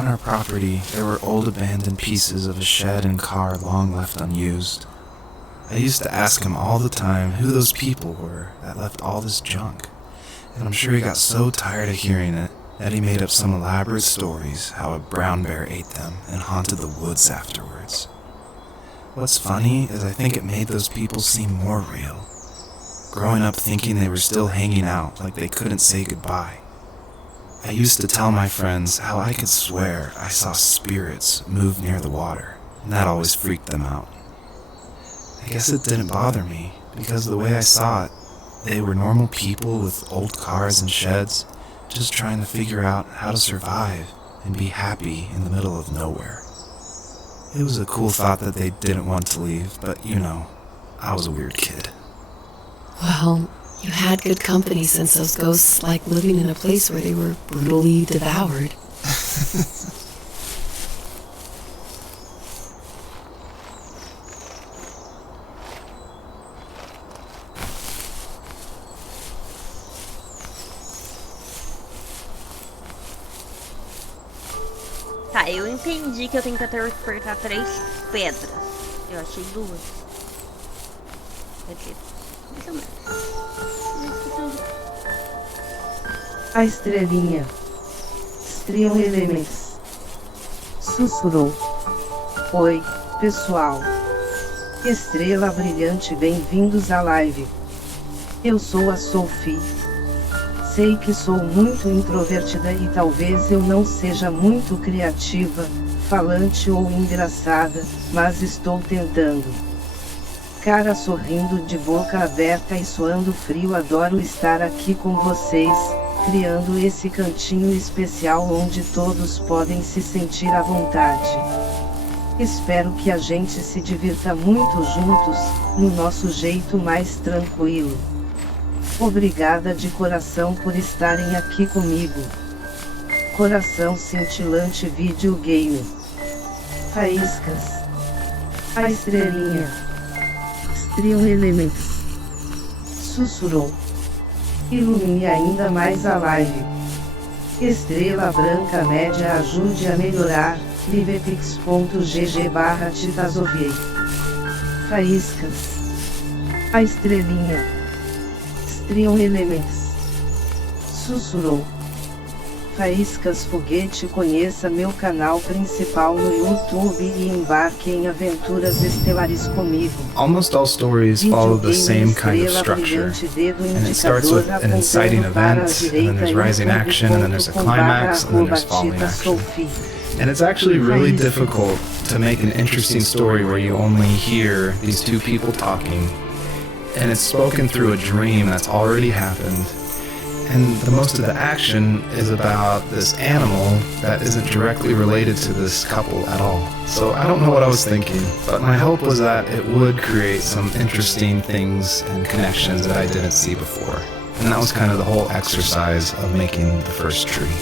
On our property, there were old abandoned pieces of a shed and car long left unused. I used to ask him all the time who those people were that left all this junk, and I'm sure he got so tired of hearing it that he made up some elaborate stories how a brown bear ate them and haunted the woods afterwards. What's funny is I think it made those people seem more real. Growing up thinking they were still hanging out like they couldn't say goodbye. I used to tell my friends how I could swear I saw spirits move near the water, and that always freaked them out. I guess it didn't bother me, because the way I saw it, they were normal people with old cars and sheds, just trying to figure out how to survive and be happy in the middle of nowhere. It was a cool thought that they didn't want to leave, but you know, I was a weird kid. Well, you had good company since those ghosts like living in a place where they were brutally devoured. Tá, eu entendi que eu tenho que transportar 3 pedras. Eu achei 2. Quer dizer, mais ou menos. A estrelinha. Stream Elements. Sussurrou. Oi, pessoal. Estrela brilhante, bem-vindos à live. Eu sou a Sophie. Sei que sou muito introvertida e talvez eu não seja muito criativa, falante ou engraçada, mas estou tentando. Cara sorrindo de boca aberta e suando frio, adoro estar aqui com vocês, criando esse cantinho especial onde todos podem se sentir à vontade. Espero que a gente se divirta muito juntos, no nosso jeito mais tranquilo. Obrigada de coração por estarem aqui comigo. Coração cintilante videogame. Faíscas. A estrelinha. Stream Elements. Sussurrou. Ilumine ainda mais a live. Estrela branca média, ajude a melhorar. livepix.gg/titasoviei. Faíscas. A estrelinha. Stream Elements. Sussurrou. Faíscas Foguete. Conheça meu canal principal no YouTube e embarque em aventuras estelares comigo. Almost all stories follow the same kind of structure, and it starts with an inciting event, and then there's rising action, and then there's a climax, and then there's falling action. And it's actually really difficult to make an interesting story where you only hear these two people talking, and it's spoken through a dream that's already happened. And the most of the action is about this animal that isn't directly related to this couple at all. So I don't know what I was thinking, but my hope was that it would create some interesting things and connections that I didn't see before. And that was kind of the whole exercise of making the first tree.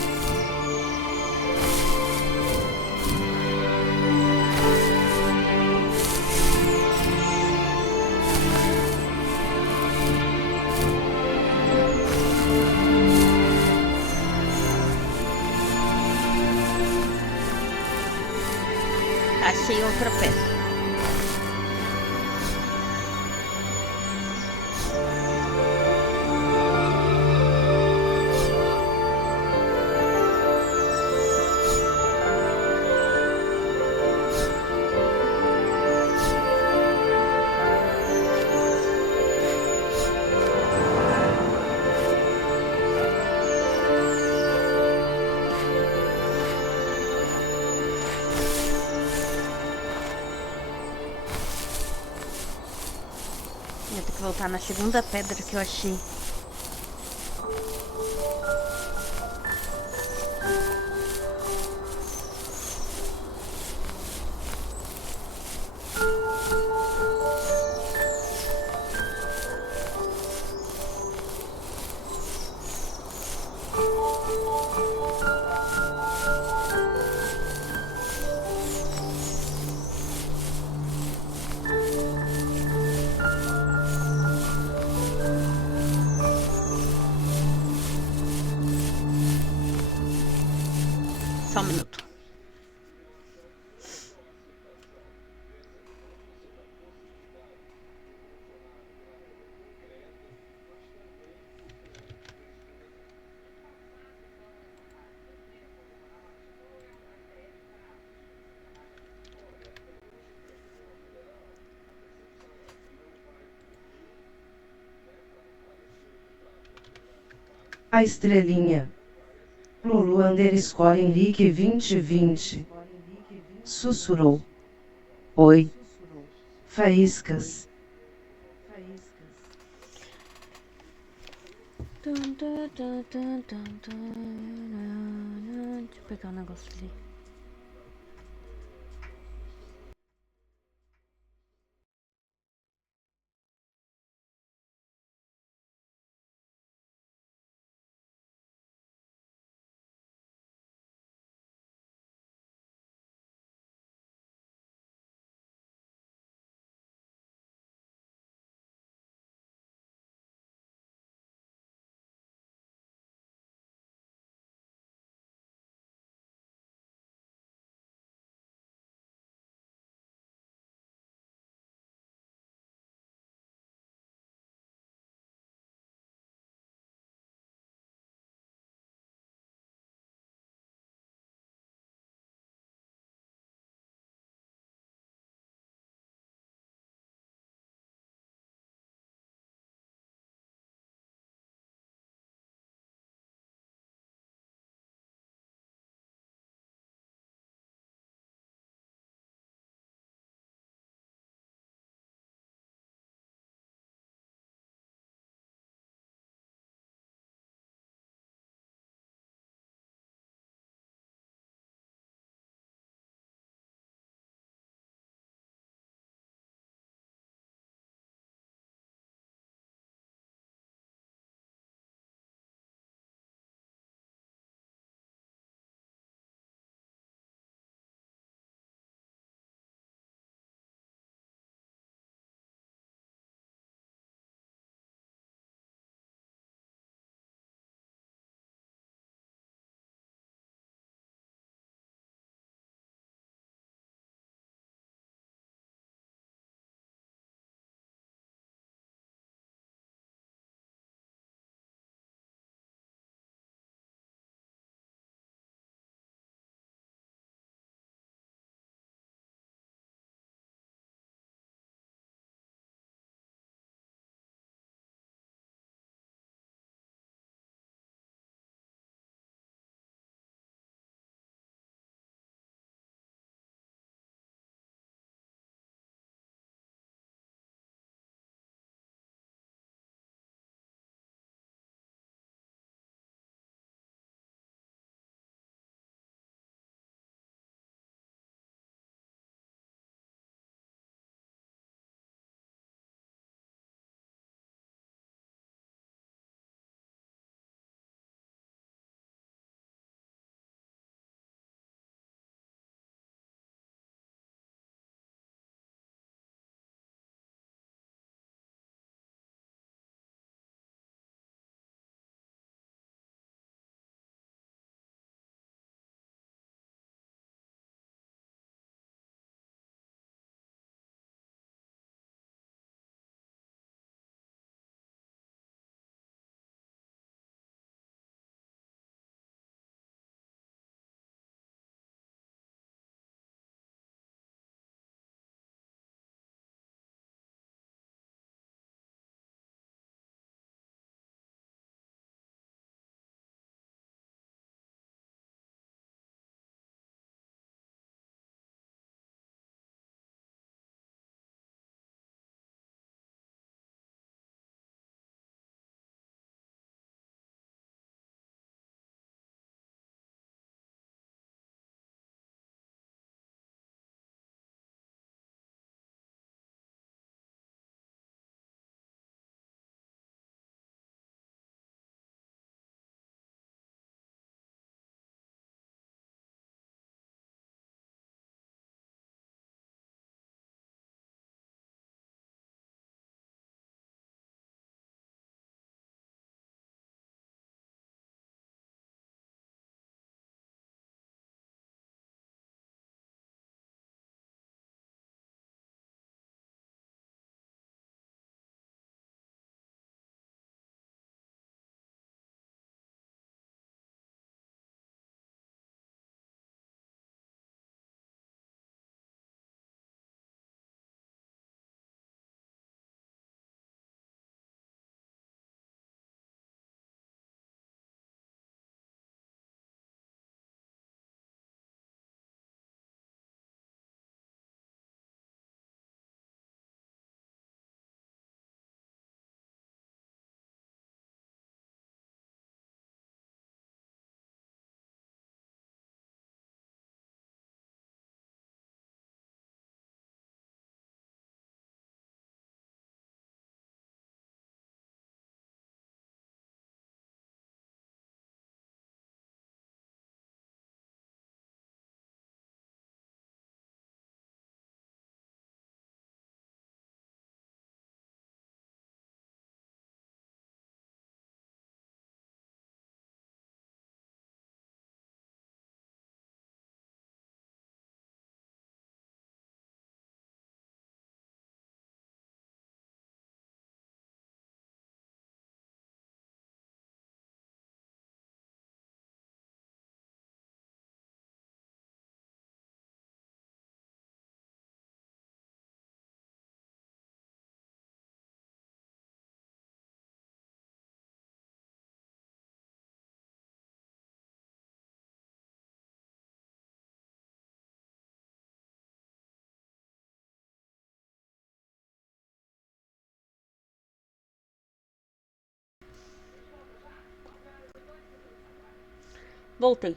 Achei outra pedra. Eu tenho que voltar na segunda pedra que eu achei. Só um minuto. A estrelinha. Lulu_Henrique 2020. Sussurrou. Oi. Faíscas. Deixa eu pegar um negócio ali. Voltei.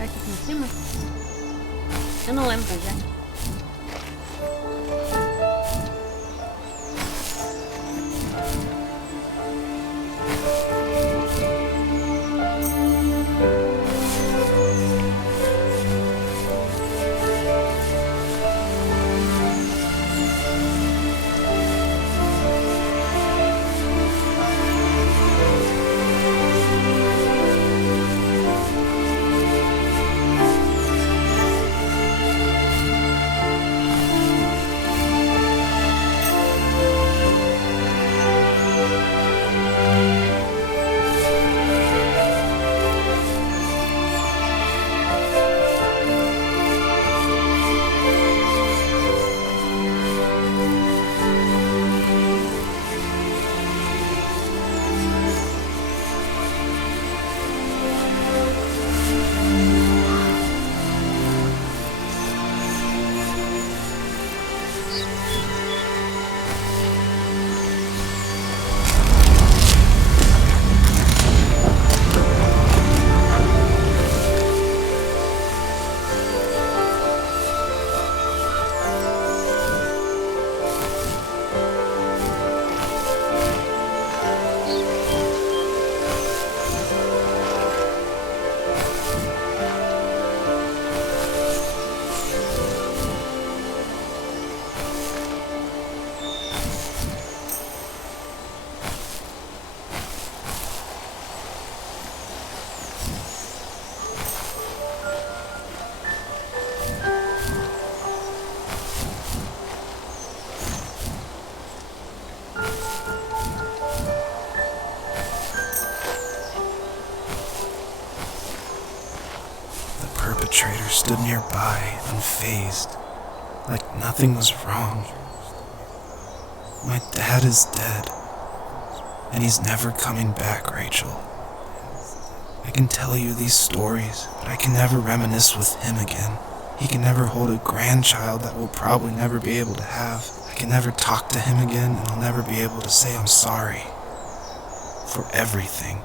Será que aqui em cima? Eu não lembro já. Perpetrator stood nearby, unfazed, like nothing was wrong. My dad is dead, and he's never coming back, Rachel. I can tell you these stories, but I can never reminisce with him again. He can never hold a grandchild that we'll probably never be able to have. I can never talk to him again, and I'll never be able to say I'm sorry for everything.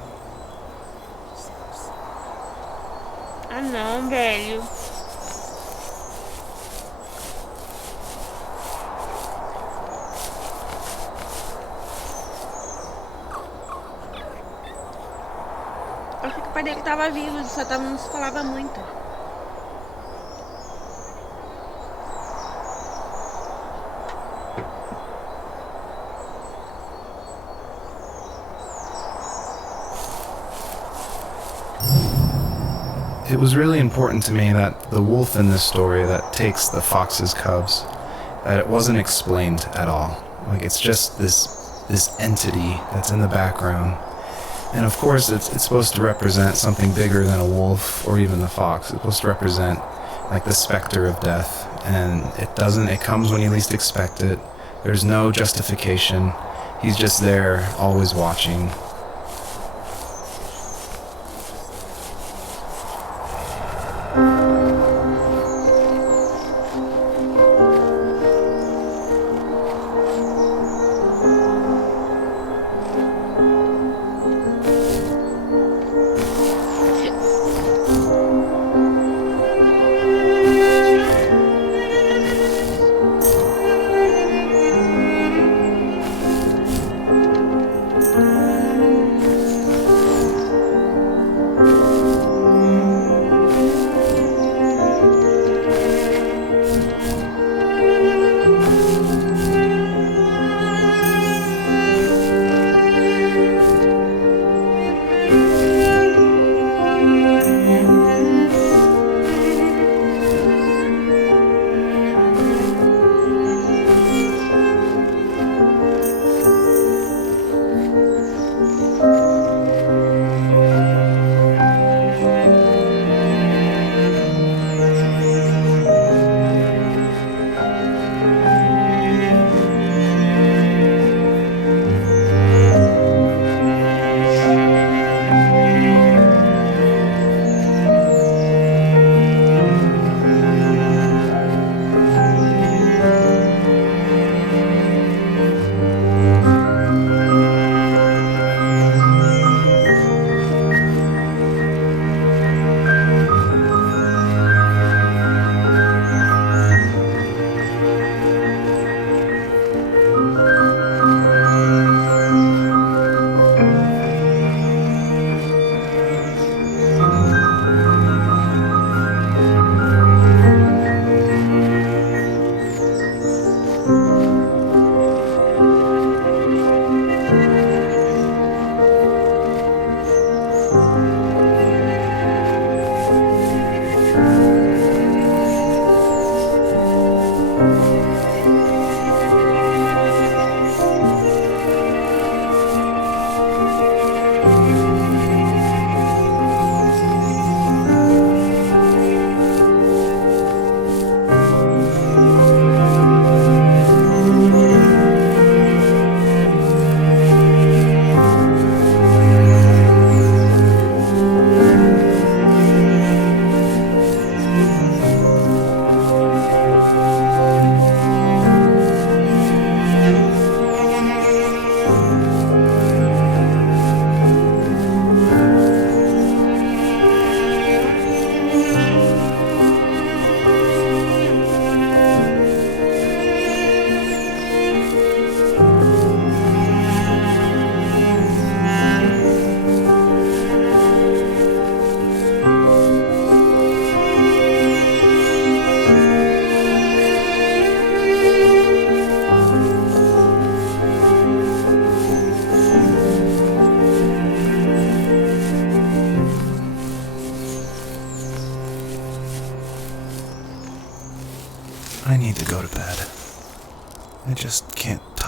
Ah não, velho. Eu achei que o pai dele tava vivo, ele só não se falava muito. It was really important to me that the wolf in this story that takes the fox's cubs, that it wasn't explained at all. Like, it's just this entity that's in the background. And of course, it's supposed to represent something bigger than a wolf or even the fox. It's supposed to represent like the specter of death. And it comes when you least expect it. There's no justification. He's just there, always watching.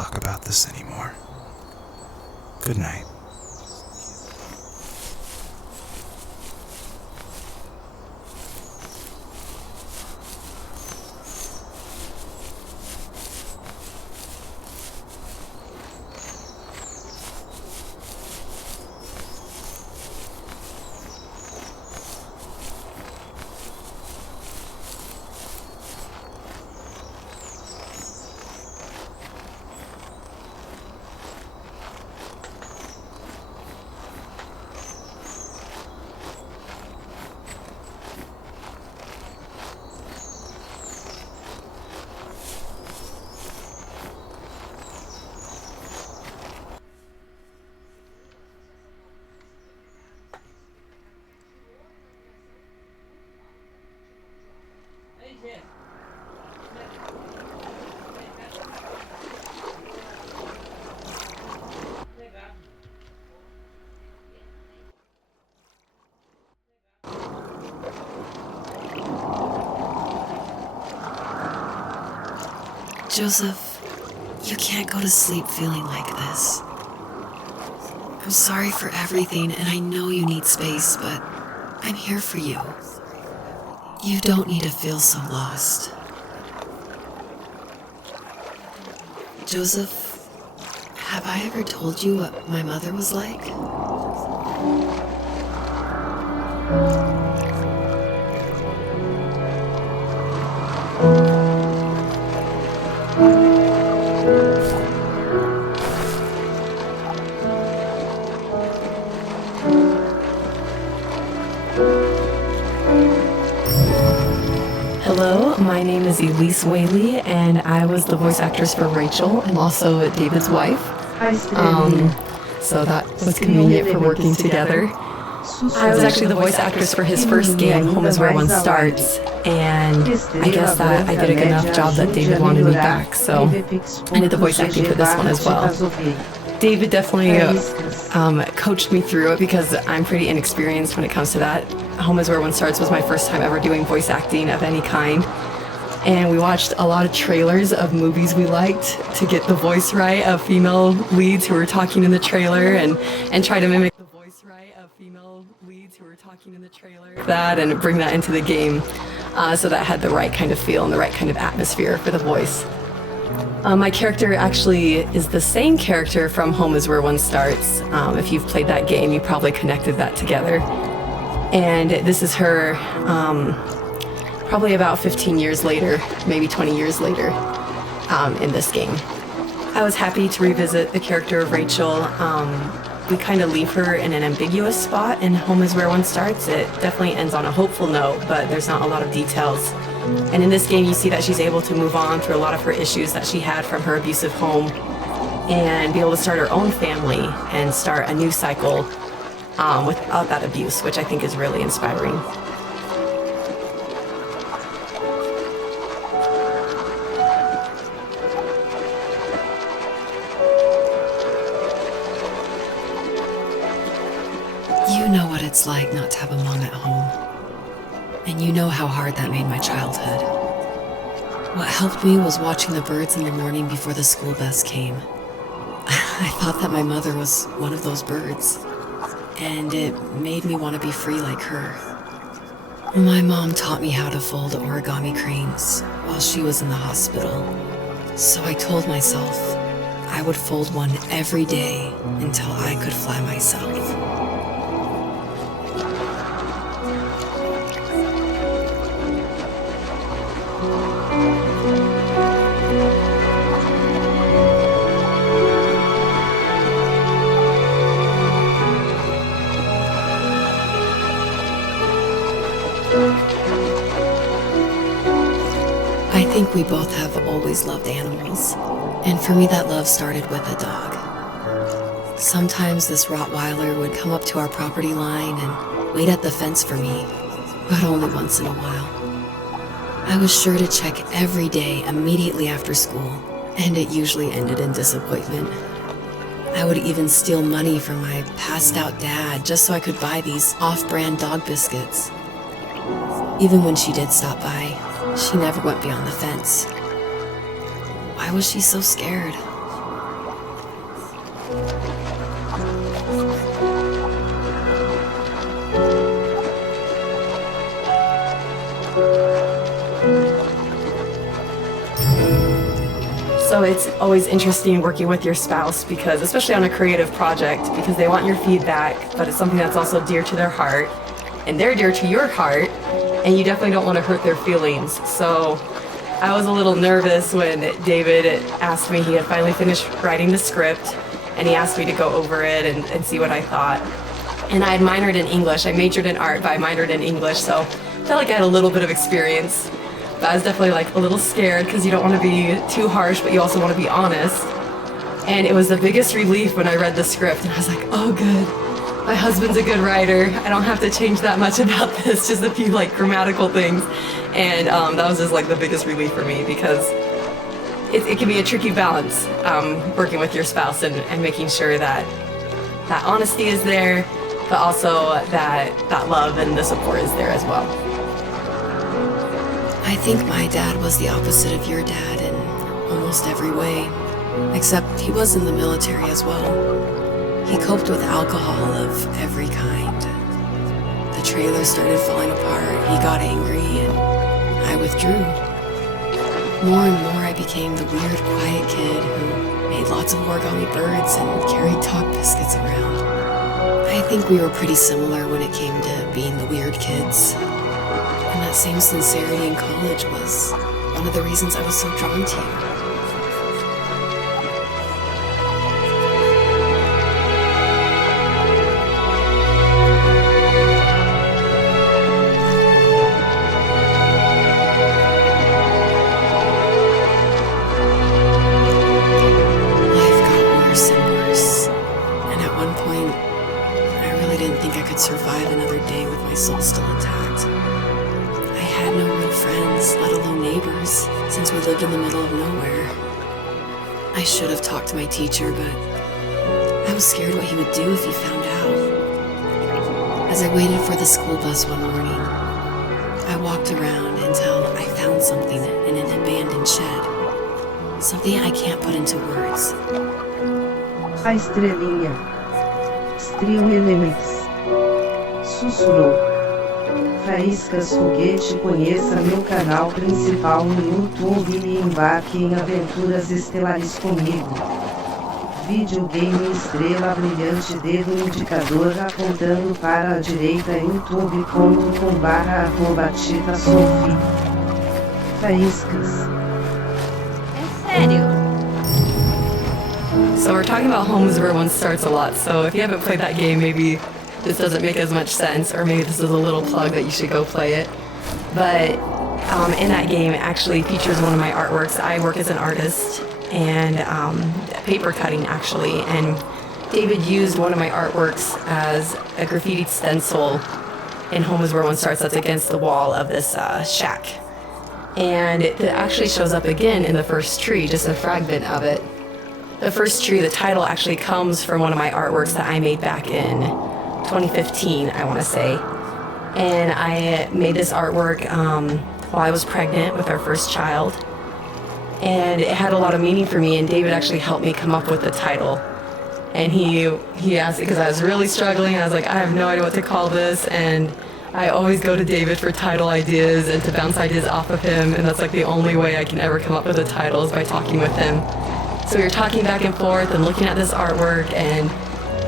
talk about this anymore. Good night. Joseph, you can't go to sleep feeling like this. I'm sorry for everything, and I know you need space, but I'm here for you. You don't need to feel so lost. Joseph, have I ever told you what my mother was like? Hello, my name is Elise Whaley, and I was the voice actress for Rachel and also David's wife. So that was convenient for working together. I was actually the voice actress for his first game, Home is Where One Starts, and I guess that I did a good enough job that David wanted me back, so I did the voice acting for this one as well. David definitely coached me through it because I'm pretty inexperienced when it comes to that. Home is Where One Starts was my first time ever doing voice acting of any kind. And we watched a lot of trailers of movies we liked to get the voice right of female leads who were talking in the trailer and try to mimic the voice right of female leads who were talking in the trailer. That and bring that into the game so that had the right kind of feel and the right kind of atmosphere for the voice. My character actually is the same character from Home is Where One Starts. If you've played that game, you probably connected that together. And this is her probably about 15 years later, maybe 20 years later in this game. I was happy to revisit the character of Rachel. We kind of leave her in an ambiguous spot in Home is Where One Starts. It definitely ends on a hopeful note, but there's not a lot of details. And in this game, you see that she's able to move on through a lot of her issues that she had from her abusive home and be able to start her own family and start a new cycle without that abuse, which I think is really inspiring. You know what it's like not to have a mom at home. And you know how hard that made my childhood. What helped me was watching the birds in the morning before the school bus came. I thought that my mother was one of those birds, and it made me want to be free like her. My mom taught me how to fold origami cranes while she was in the hospital, so I told myself I would fold one every day until I could fly myself. I think we both have always loved animals, and for me that love started with a dog. Sometimes this Rottweiler would come up to our property line and wait at the fence for me, but only once in a while. I was sure to check every day immediately after school, and it usually ended in disappointment. I would even steal money from my passed-out dad just so I could buy these off-brand dog biscuits. Even when she did stop by, she never went beyond the fence. Why was she so scared? it's always interesting working with your spouse because, especially on a creative project, because they want your feedback, but it's something that's also dear to their heart, and they're dear to your heart, and you definitely don't want to hurt their feelings. So I was a little nervous when David asked me, he had finally finished writing the script, and he asked me to go over it and see what I thought. And I had minored in English. I majored in art, but I minored in English, so I felt like I had a little bit of experience. But I was definitely like a little scared because you don't want to be too harsh, but you also want to be honest. And it was the biggest relief when I read the script, and I was like, oh good, my husband's a good writer. I don't have to change that much about this, just a few like grammatical things. And that was just like the biggest relief for me because it can be a tricky balance working with your spouse and making sure that that honesty is there, but also that love and the support is there as well. I think my dad was the opposite of your dad in almost every way, except he was in the military as well. He coped with alcohol of every kind. The trailer started falling apart, he got angry, and I withdrew. More and more I became the weird, quiet kid who made lots of origami birds and carried talk biscuits around. I think we were pretty similar when it came to being the weird kids. And that same sincerity in college was one of the reasons I was so drawn to you. Life got worse and worse. And at one point, I really didn't think I could survive another day with my soul still intact. I had no real friends, let alone neighbors, since we lived in the middle of nowhere. I should have talked to my teacher, but I was scared what he would do if he found out. As I waited for the school bus one morning, I walked around until I found something in an abandoned shed. Something I can't put into words. A estrelinha. Streamers. Sussurrou. Faíscas Foguete. Conheça meu canal principal no YouTube e embarque em aventuras estelares comigo. Videogame Estrela Brilhante. Dedo indicador apontando para a direita. youtube.com/@tita-sophie. Faíscas. É sério? So we're talking about homes where one starts a lot, so if you haven't played that game, maybe this doesn't make as much sense, or maybe this is a little plug that you should go play it. But in that game, it actually features one of my artworks. I work as an artist and paper cutting, actually, and David used one of my artworks as a graffitied stencil in Homes Where One Starts that's against the wall of this shack. And it actually shows up again in the first tree, just a fragment of it. The first tree, the title actually comes from one of my artworks that I made back in 2015, I want to say. And I made this artwork while I was pregnant with our first child. And it had a lot of meaning for me, and David actually helped me come up with the title. And he asked, because I was really struggling, I was like, I have no idea what to call this, and I always go to David for title ideas and to bounce ideas off of him, and that's like the only way I can ever come up with a title is by talking with him. So we were talking back and forth and looking at this artwork, and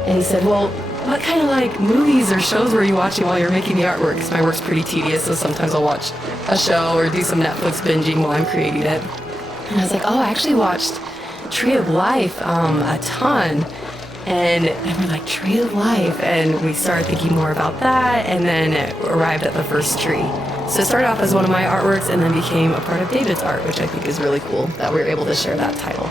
he said, well, what kind of like movies or shows were you watching while you're making the artwork? Because my work's pretty tedious, so sometimes I'll watch a show or do some Netflix binging while I'm creating it. And I was like, oh, I actually watched Tree of Life a ton. And we're like, Tree of Life. And we started thinking more about that, and then it arrived at the first tree. So it started off as one of my artworks and then became a part of David's art, which I think is really cool that we were able to share that title.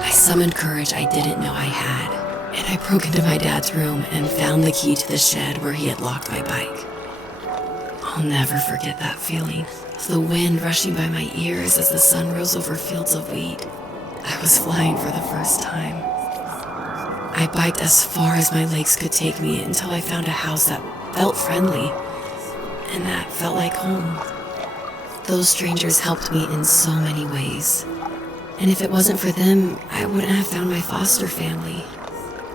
I summoned courage I didn't know I had, and I broke into my dad's room and found the key to the shed where he had locked my bike. I'll never forget that feeling, the wind rushing by my ears as the sun rose over fields of wheat. I was flying for the first time. I biked as far as my legs could take me until I found a house that felt friendly, and that felt like home. Those strangers helped me in so many ways. And if it wasn't for them, I wouldn't have found my foster family.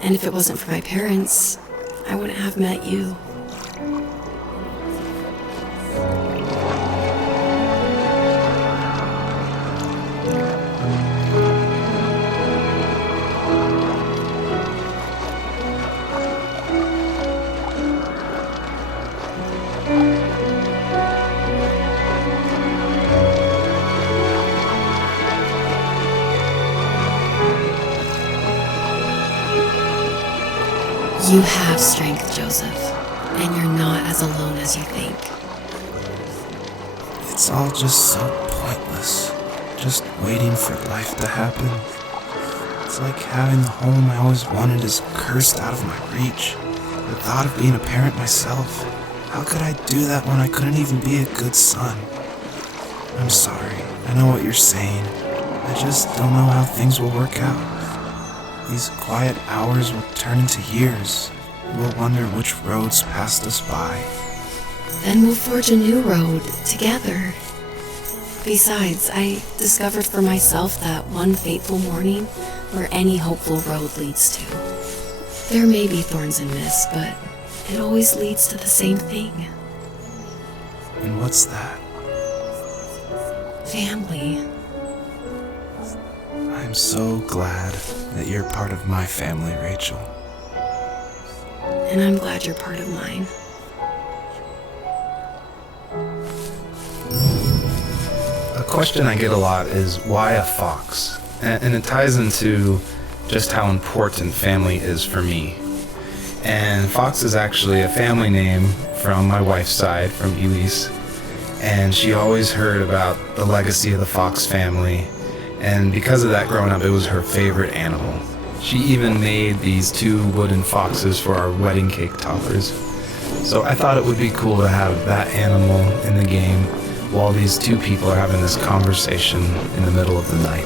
And if it wasn't for my parents, I wouldn't have met you. You have strength, Joseph, and you're not as alone as you think. It's all just so pointless. Just waiting for life to happen. It's like having the home I always wanted is cursed out of my reach. The thought of being a parent myself. How could I do that when I couldn't even be a good son? I'm sorry. I know what you're saying. I just don't know how things will work out. These quiet hours will turn into years. We'll wonder which roads passed us by. Then we'll forge a new road together. Besides, I discovered for myself that one fateful morning where any hopeful road leads to. There may be thorns and mist, but it always leads to the same thing. And what's that? Family. I'm so glad that you're part of my family, Rachel. And I'm glad you're part of mine. A question I get a lot is why a fox? And it ties into just how important family is for me. And Fox is actually a family name from my wife's side, from Elise. And she always heard about the legacy of the Fox family. And because of that, growing up, it was her favorite animal. She even made these 2 wooden foxes for our wedding cake toppers. So I thought it would be cool to have that animal in the game while these 2 people are having this conversation in the middle of the night.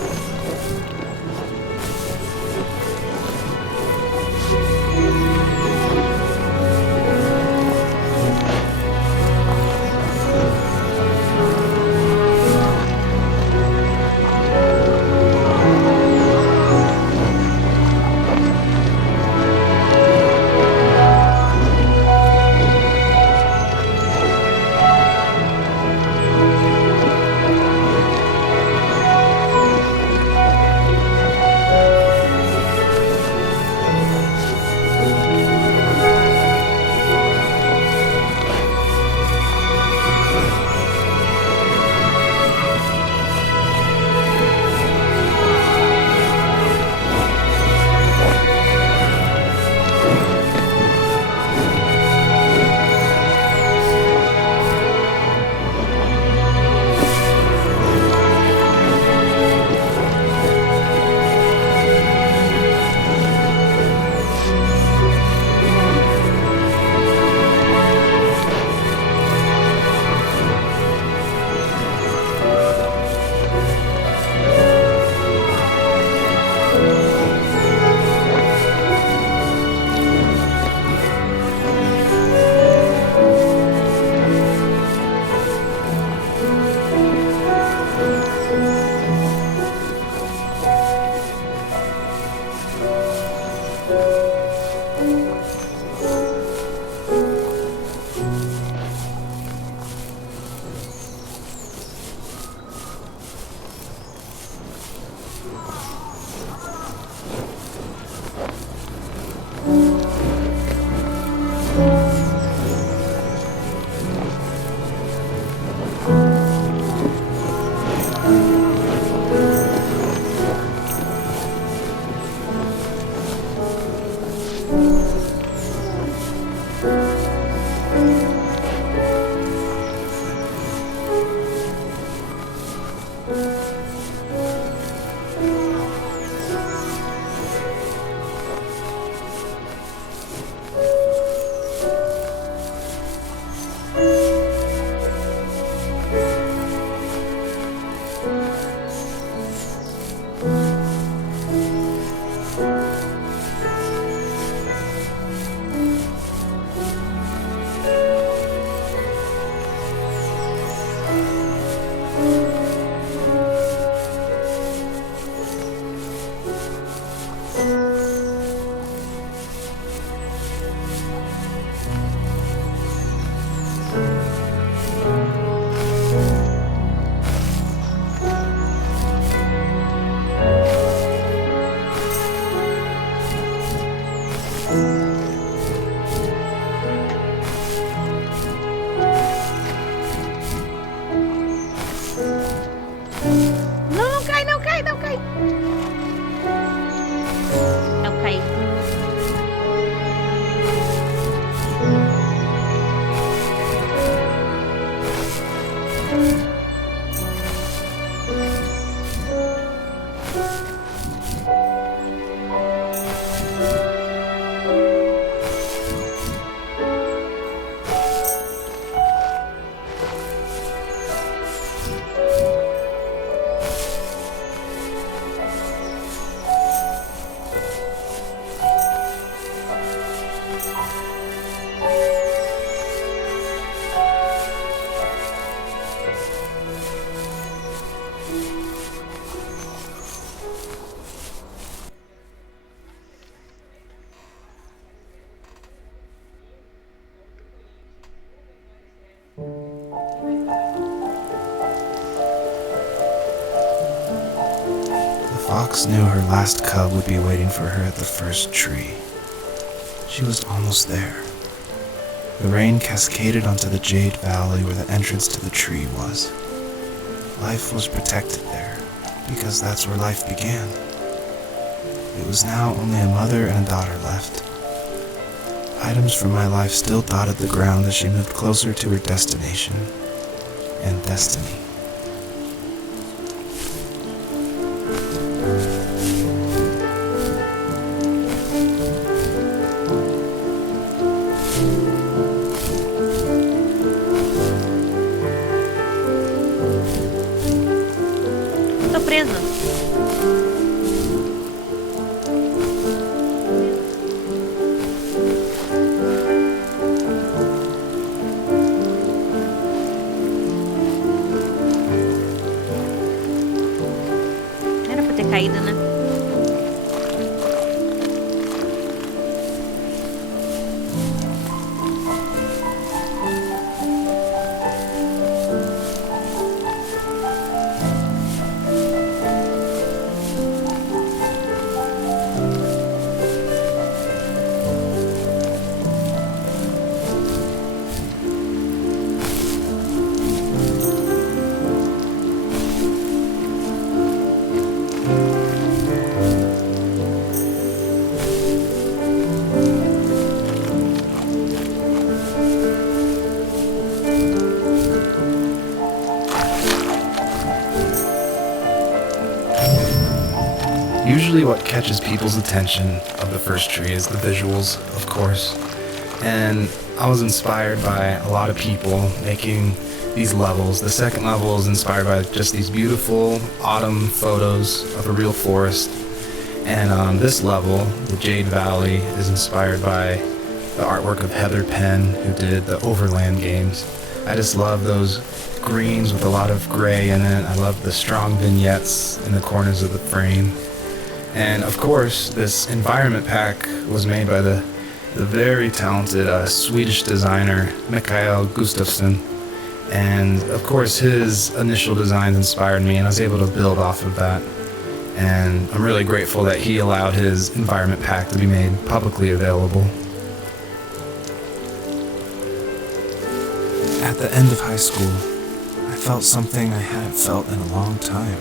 fox knew her last cub would be waiting for her at the first tree. She was almost there. The rain cascaded onto the jade valley where the entrance to the tree was. Life was protected there, because that's where life began. It was now only a mother and a daughter left. Items from my life still dotted the ground as she moved closer to her destination and destiny. Tô presa. Era pra ter caído, né? Usually what catches people's attention of the first tree is the visuals, of course. And I was inspired by a lot of people making these levels. The second level is inspired by just these beautiful autumn photos of a real forest. And this level, the Jade Valley, is inspired by the artwork of Heather Penn, who did the Overland games. I just love those greens with a lot of gray in it. I love the strong vignettes in the corners of the frame. And of course, this environment pack was made by the very talented Swedish designer Mikael Gustafsson. And of course, his initial designs inspired me, and I was able to build off of that. And I'm really grateful that he allowed his environment pack to be made publicly available. At the end of high school, I felt something I hadn't felt in a long time.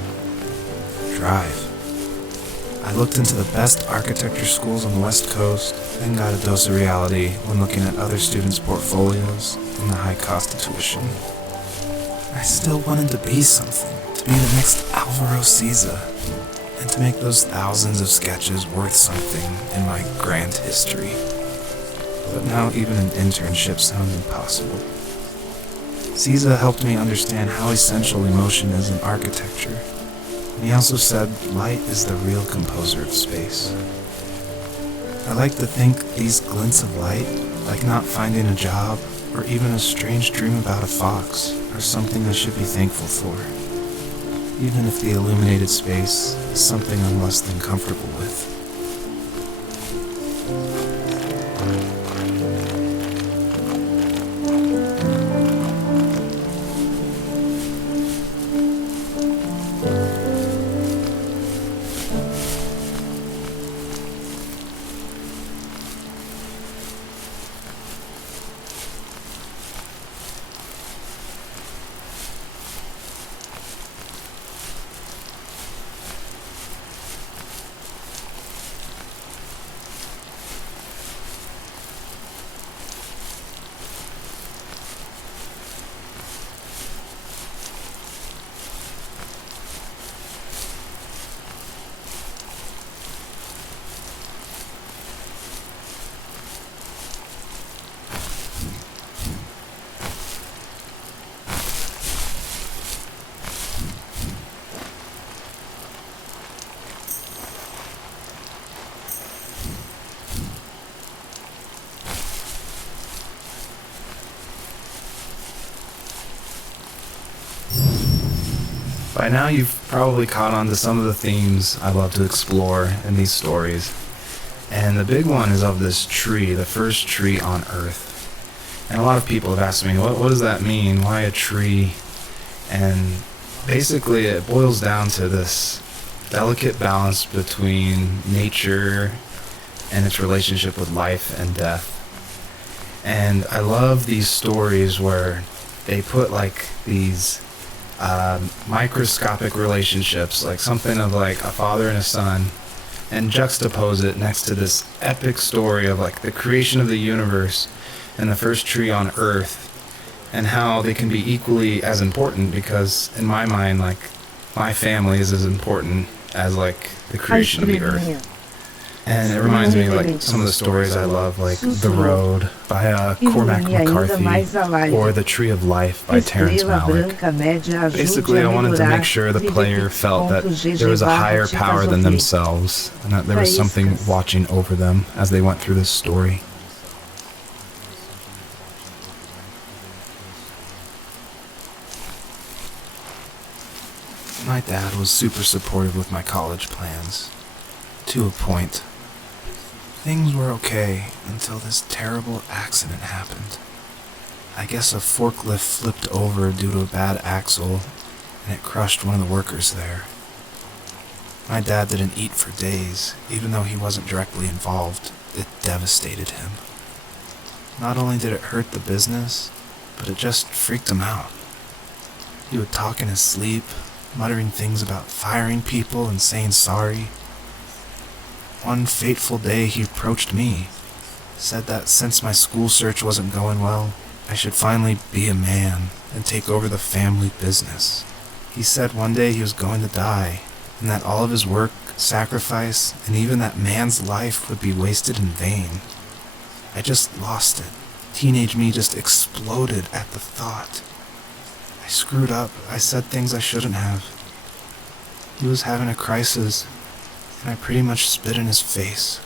Drive. I looked into the best architecture schools on the West Coast, then got a dose of reality when looking at other students' portfolios and the high cost of tuition. I still wanted to be something, to be the next Alvaro Siza, and to make those thousands of sketches worth something in my grand history. But now even an internship sounds impossible. Siza helped me understand how essential emotion is in architecture. And he also said light is the real composer of space. I like to think these glints of light, like not finding a job or even a strange dream about a fox, are something I should be thankful for, even if the illuminated space is something I'm less than comfortable with. By now you've probably caught on to some of the themes I love to explore in these stories. And the big one is of this tree, the first tree on Earth. And a lot of people have asked me, what does that mean? Why a tree? And basically it boils down to this delicate balance between nature and its relationship with life and death. And I love these stories where they put like these microscopic relationships, like something of like a father and a son, and juxtapose it next to this epic story of like the creation of the universe and the first tree on earth, and how they can be equally as important, because in my mind, like, my family is as important as like the creation of the earth. And it reminds me of like some of the stories I love, like The Road by Cormac McCarthy, or The Tree of Life by Terrence Malick. Basically, I wanted to make sure the player felt that there was a higher power than themselves, and that there was something watching over them as they went through this story. My dad was super supportive with my college plans, to a point. Things were okay until this terrible accident happened. I guess a forklift flipped over due to a bad axle, and it crushed one of the workers there. My dad didn't eat for days, even though he wasn't directly involved. It devastated him. Not only did it hurt the business, but it just freaked him out. He would talk in his sleep, muttering things about firing people and saying sorry. One fateful day he approached me, said that since my school search wasn't going well, I should finally be a man and take over the family business. He said one day he was going to die, and that all of his work, sacrifice, and even that man's life would be wasted in vain. I just lost it. Teenage me just exploded at the thought. I screwed up. I said things I shouldn't have. He was having a crisis, and I pretty much spit in his face.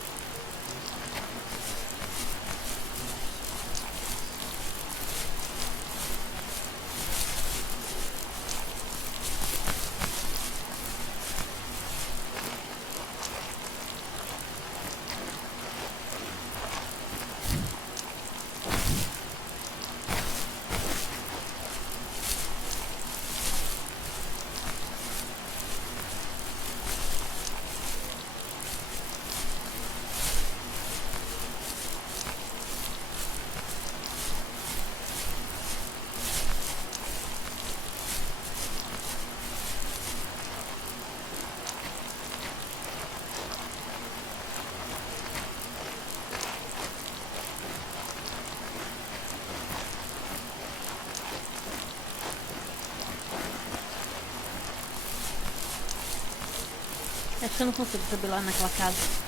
Acho que eu não consigo subir lá naquela casa.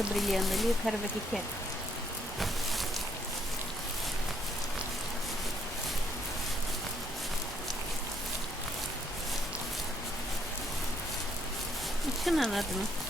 negócio brilhando ali, eu quero ver o que é. Não tinha nada, não.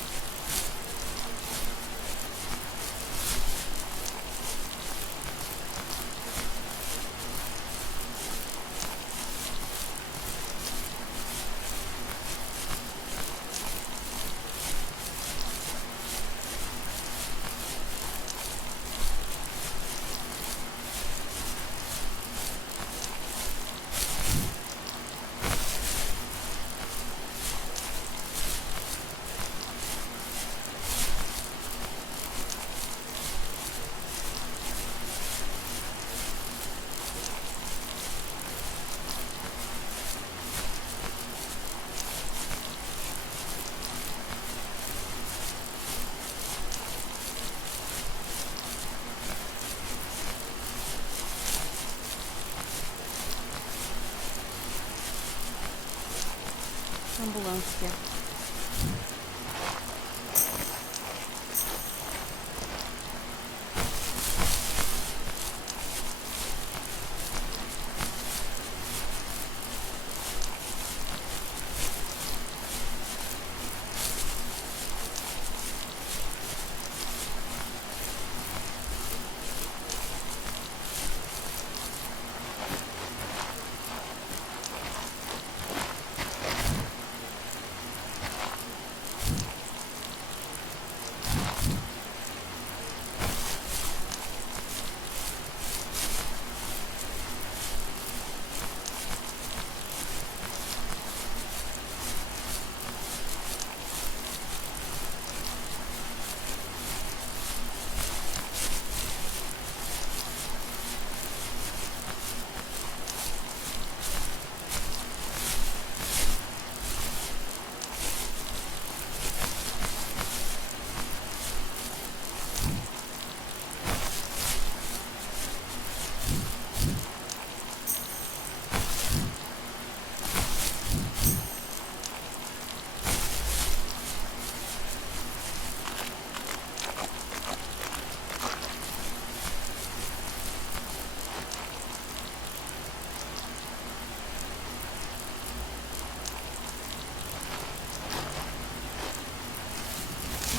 Ambulância.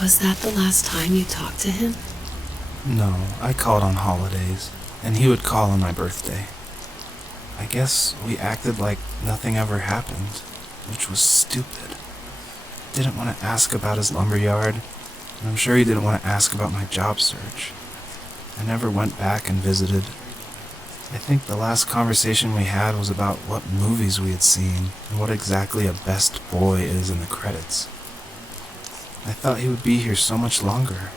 Was that the last time you talked to him? No, I called on holidays, and he would call on my birthday. I guess we acted like nothing ever happened, which was stupid. Didn't want to ask about his lumberyard, and I'm sure he didn't want to ask about my job search. I never went back and visited. I think the last conversation we had was about what movies we had seen and what exactly a best boy is in the credits. I thought he would be here so much longer.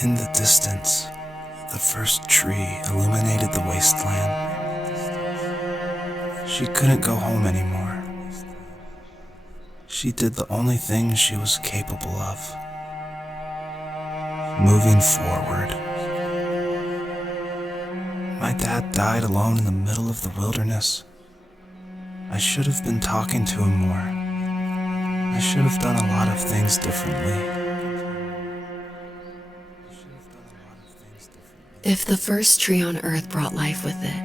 In the distance, the first tree illuminated the wasteland. She couldn't go home anymore. She did the only thing she was capable of. Moving forward. My dad died alone in the middle of the wilderness. I should have been talking to him more. I should have done a lot of things differently. If the first tree on earth brought life with it,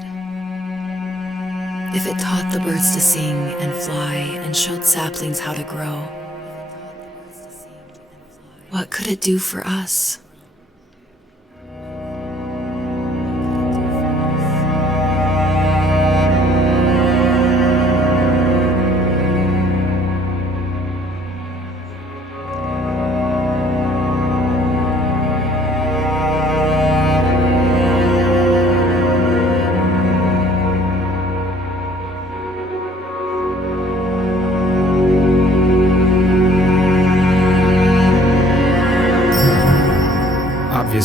if it taught the birds to sing and fly and showed saplings how to grow, what could it do for us?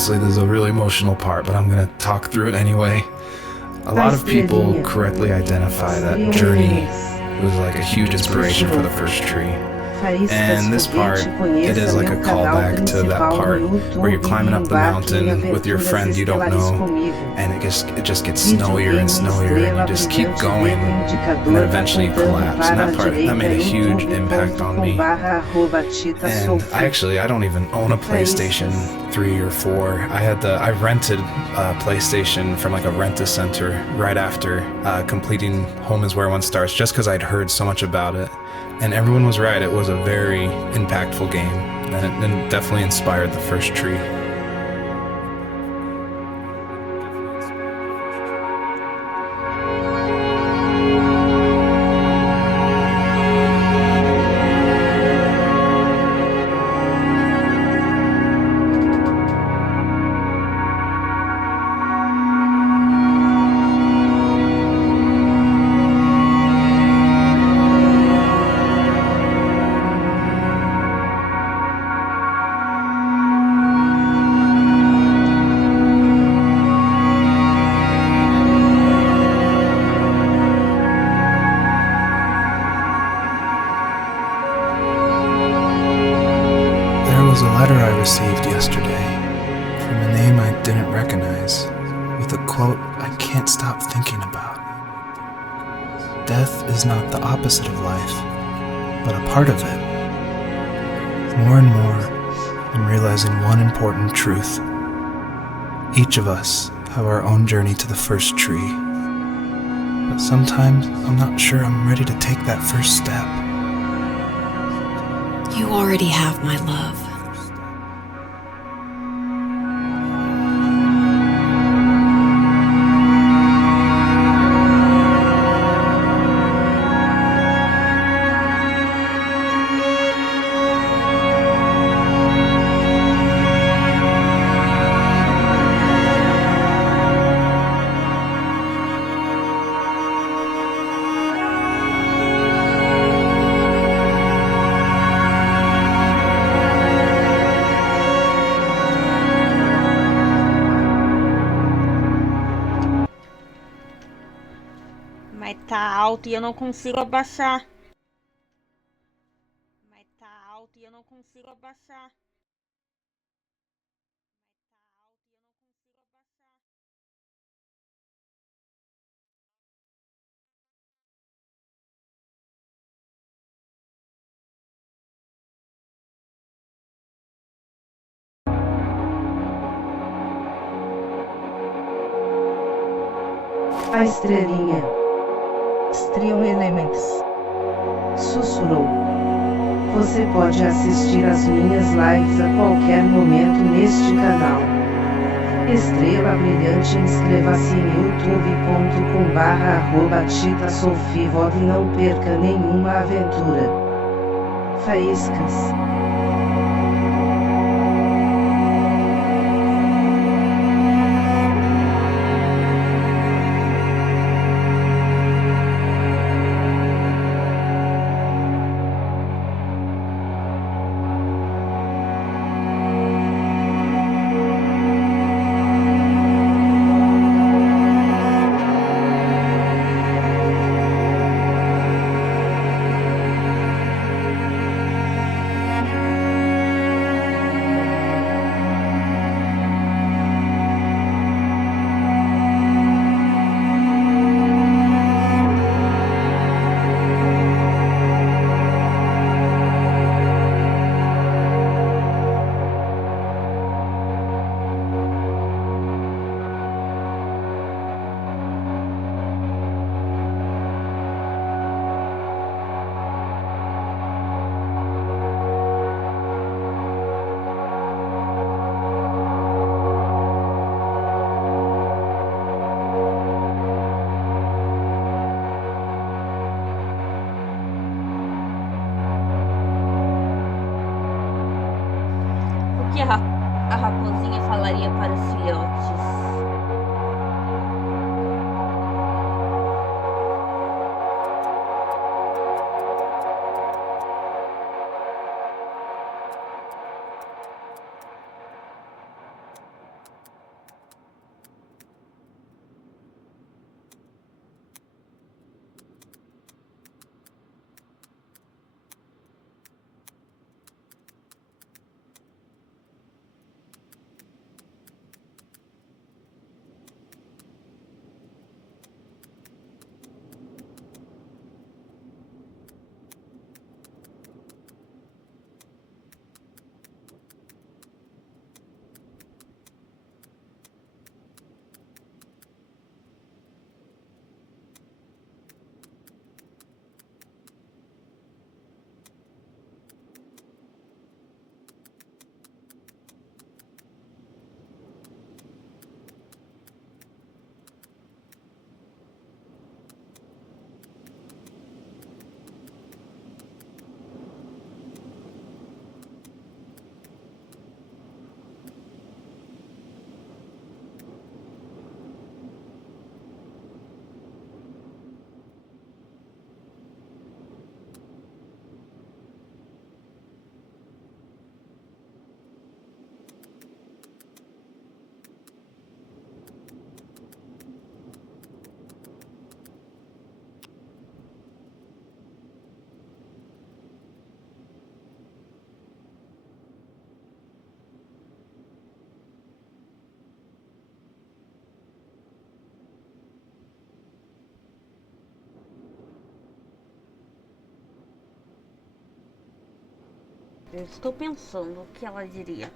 Honestly, this is a really emotional part, but I'm going to talk through it anyway. A lot of people correctly identify that Journey was like a huge inspiration for the first tree. And this part, it is like a callback to that part where you're climbing up the mountain with your friend you don't know, and it just gets snowier and snowier, and you just keep going, and then eventually you collapse. And that made a huge impact on me. And I don't even own a PlayStation 3 or 4. I rented a PlayStation from like a rent-a-center right after completing Home is Where One Starts, just because I'd heard so much about it. And everyone was right, it was a very impactful game, and it definitely inspired the first tree. Was a letter I received yesterday from a name I didn't recognize, with a quote I can't stop thinking about. Death is not the opposite of life, but a part of it. More and more, I'm realizing one important truth. Each of us have our own journey to the first tree, but sometimes I'm not sure I'm ready to take that first step. You already have my love. Mas tá alto e eu não consigo abaixar. Mas tá alto e eu não consigo abaixar. A estrelinha. Stream Elements. Sussurrou. Você pode assistir às minhas lives a qualquer momento neste canal. Estrela Brilhante. Inscreva-se em youtube.com/@TitaSofivov e não perca nenhuma aventura. Faíscas. O que a raposinha falaria para os filhotes? Eu estou pensando o que ela diria.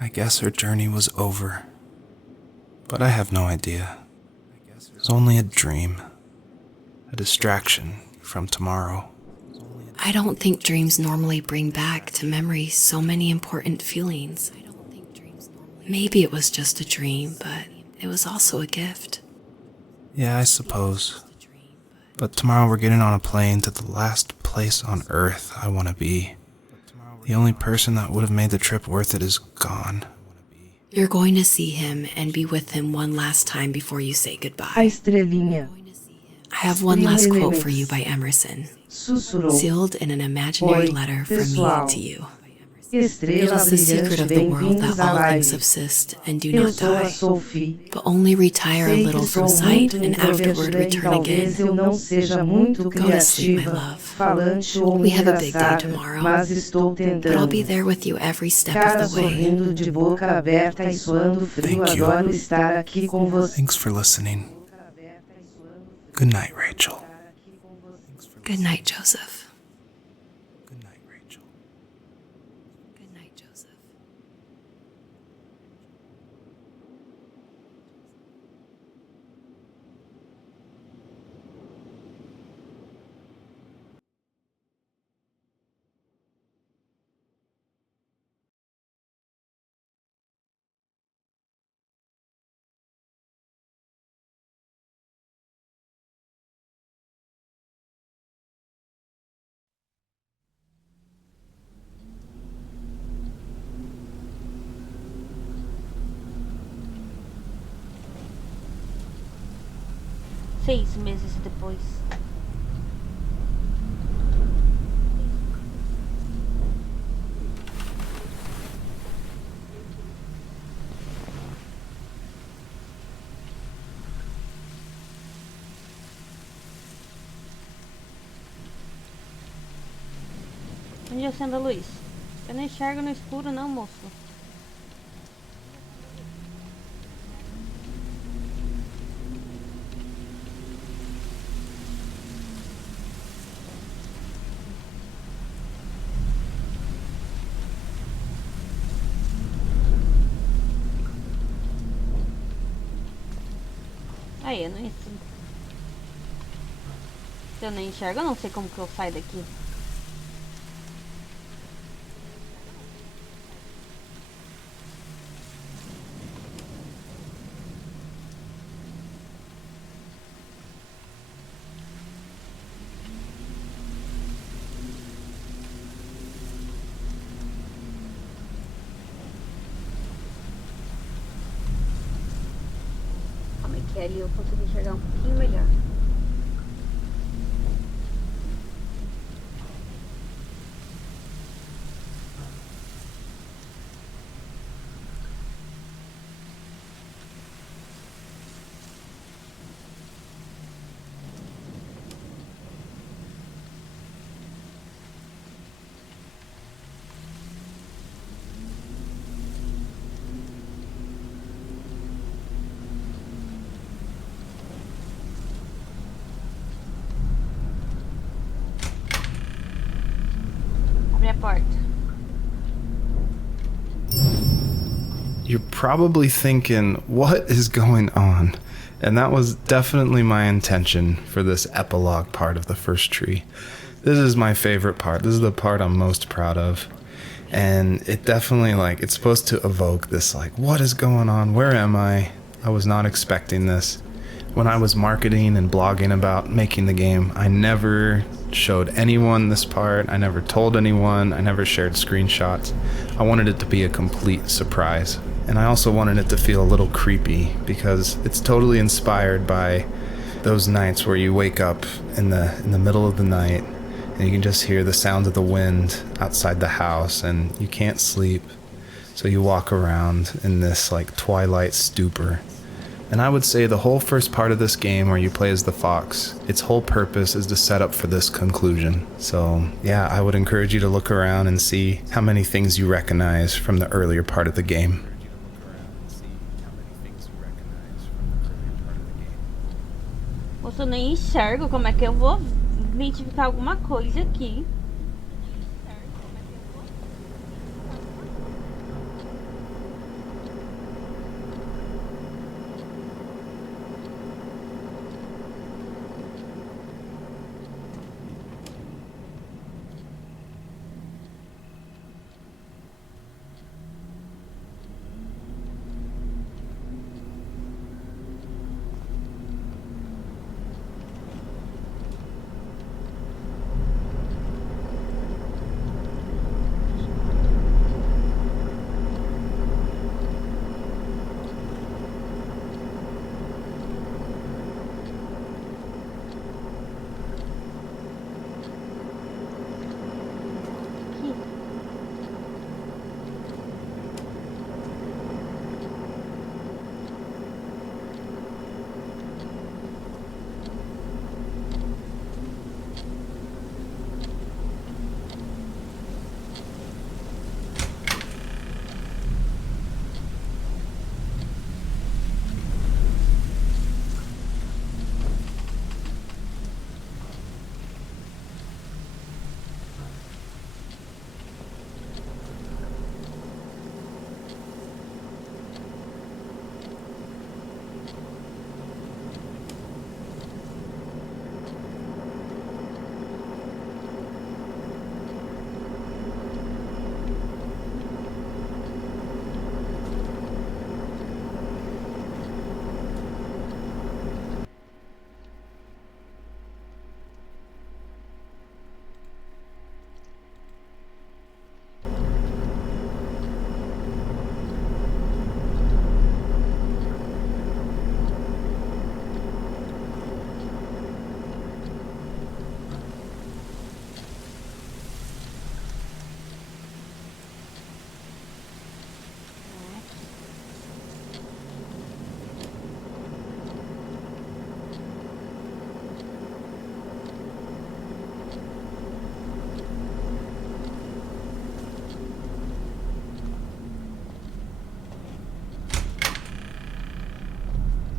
I guess her journey was over, but I have no idea. It was only a dream, a distraction from tomorrow. I don't think dreams normally bring back to memory so many important feelings. Maybe it was just a dream, but it was also a gift. Yeah, I suppose. But tomorrow we're getting on a plane to the last place on Earth I want to be. The only person that would have made the trip worth it is gone. You're going to see him and be with him one last time before you say A goodbye. estrelinha I have one last quote for you by Emerson, sussurrou. sealed in an imaginary Oi, letter from pessoal. me to you. It Estrela is the secret brilhante, of the world that bem-vindos à all things live. subsist and do Eu not sou a die, Sophie. but only retire a Sei que little sou from sight muito and afterward introvertida e return talvez again. eu não seja muito Go to sleep, my criativa, love. falante ou We have a big day engraçada, tomorrow, mas estou but I'll tentando. be there with you every step Cara of the way. sorrindo de boca aberta e suando frio, Thank you. adoro estar aqui com você. Thanks for listening. Good night, Rachel. Good night, Joseph. Good night, Rachel. Good night, Joseph. Seis meses depois. Onde acende a luz? Eu não enxergo no escuro não, moço. Aí, eu não enxergo. Se eu não enxergo, eu não sei como que eu saio daqui. Como é que é ali? Eu consigo enxergar um pouquinho melhor. you're probably thinking, what is going on? And that was definitely my intention for this epilogue part of the first tree. This is my favorite part. This is the part I'm most proud of. And it definitely, it's supposed to evoke this, what is going on? Where am I? I was not expecting this. When I was marketing and blogging about making the game, I never showed anyone this part. I never told anyone. I never shared screenshots. I wanted it to be a complete surprise. And I also wanted it to feel a little creepy because it's totally inspired by those nights where you wake up in the middle of the night and you can just hear the sound of the wind outside the house and you can't sleep. So you walk around in this twilight stupor. And I would say the whole first part of this game where you play as the fox, its whole purpose is to set up for this conclusion. So yeah, I would encourage you to look around and see how many things you recognize from the earlier part of the game. Moço, eu nem enxergo como é que eu vou identificar alguma coisa aqui.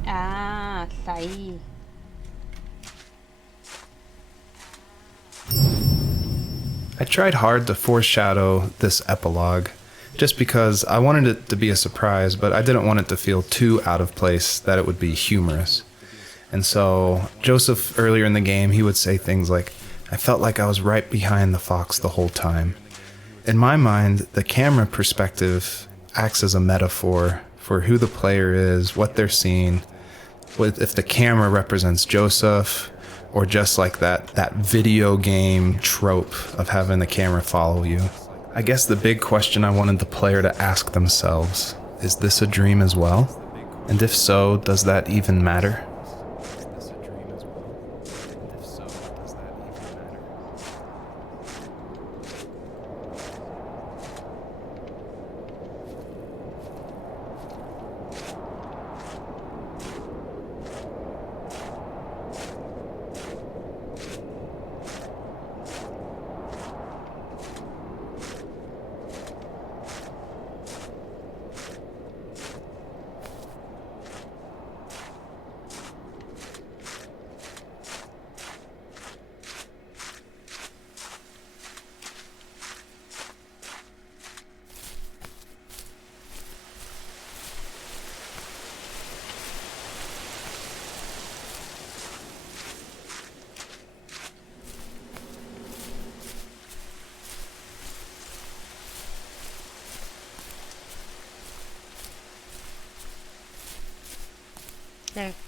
Ah, saí. I tried hard to foreshadow this epilogue just because I wanted it to be a surprise, but I didn't want it to feel too out of place that it would be humorous. And so Joseph, earlier in the game, he would say things like, I felt like I was right behind the fox the whole time. In my mind, the camera perspective acts as a metaphor for who the player is, what they're seeing, if the camera represents Joseph, or just like that video game trope of having the camera follow you. I guess the big question I wanted the player to ask themselves, is this a dream as well? And if so, does that even matter?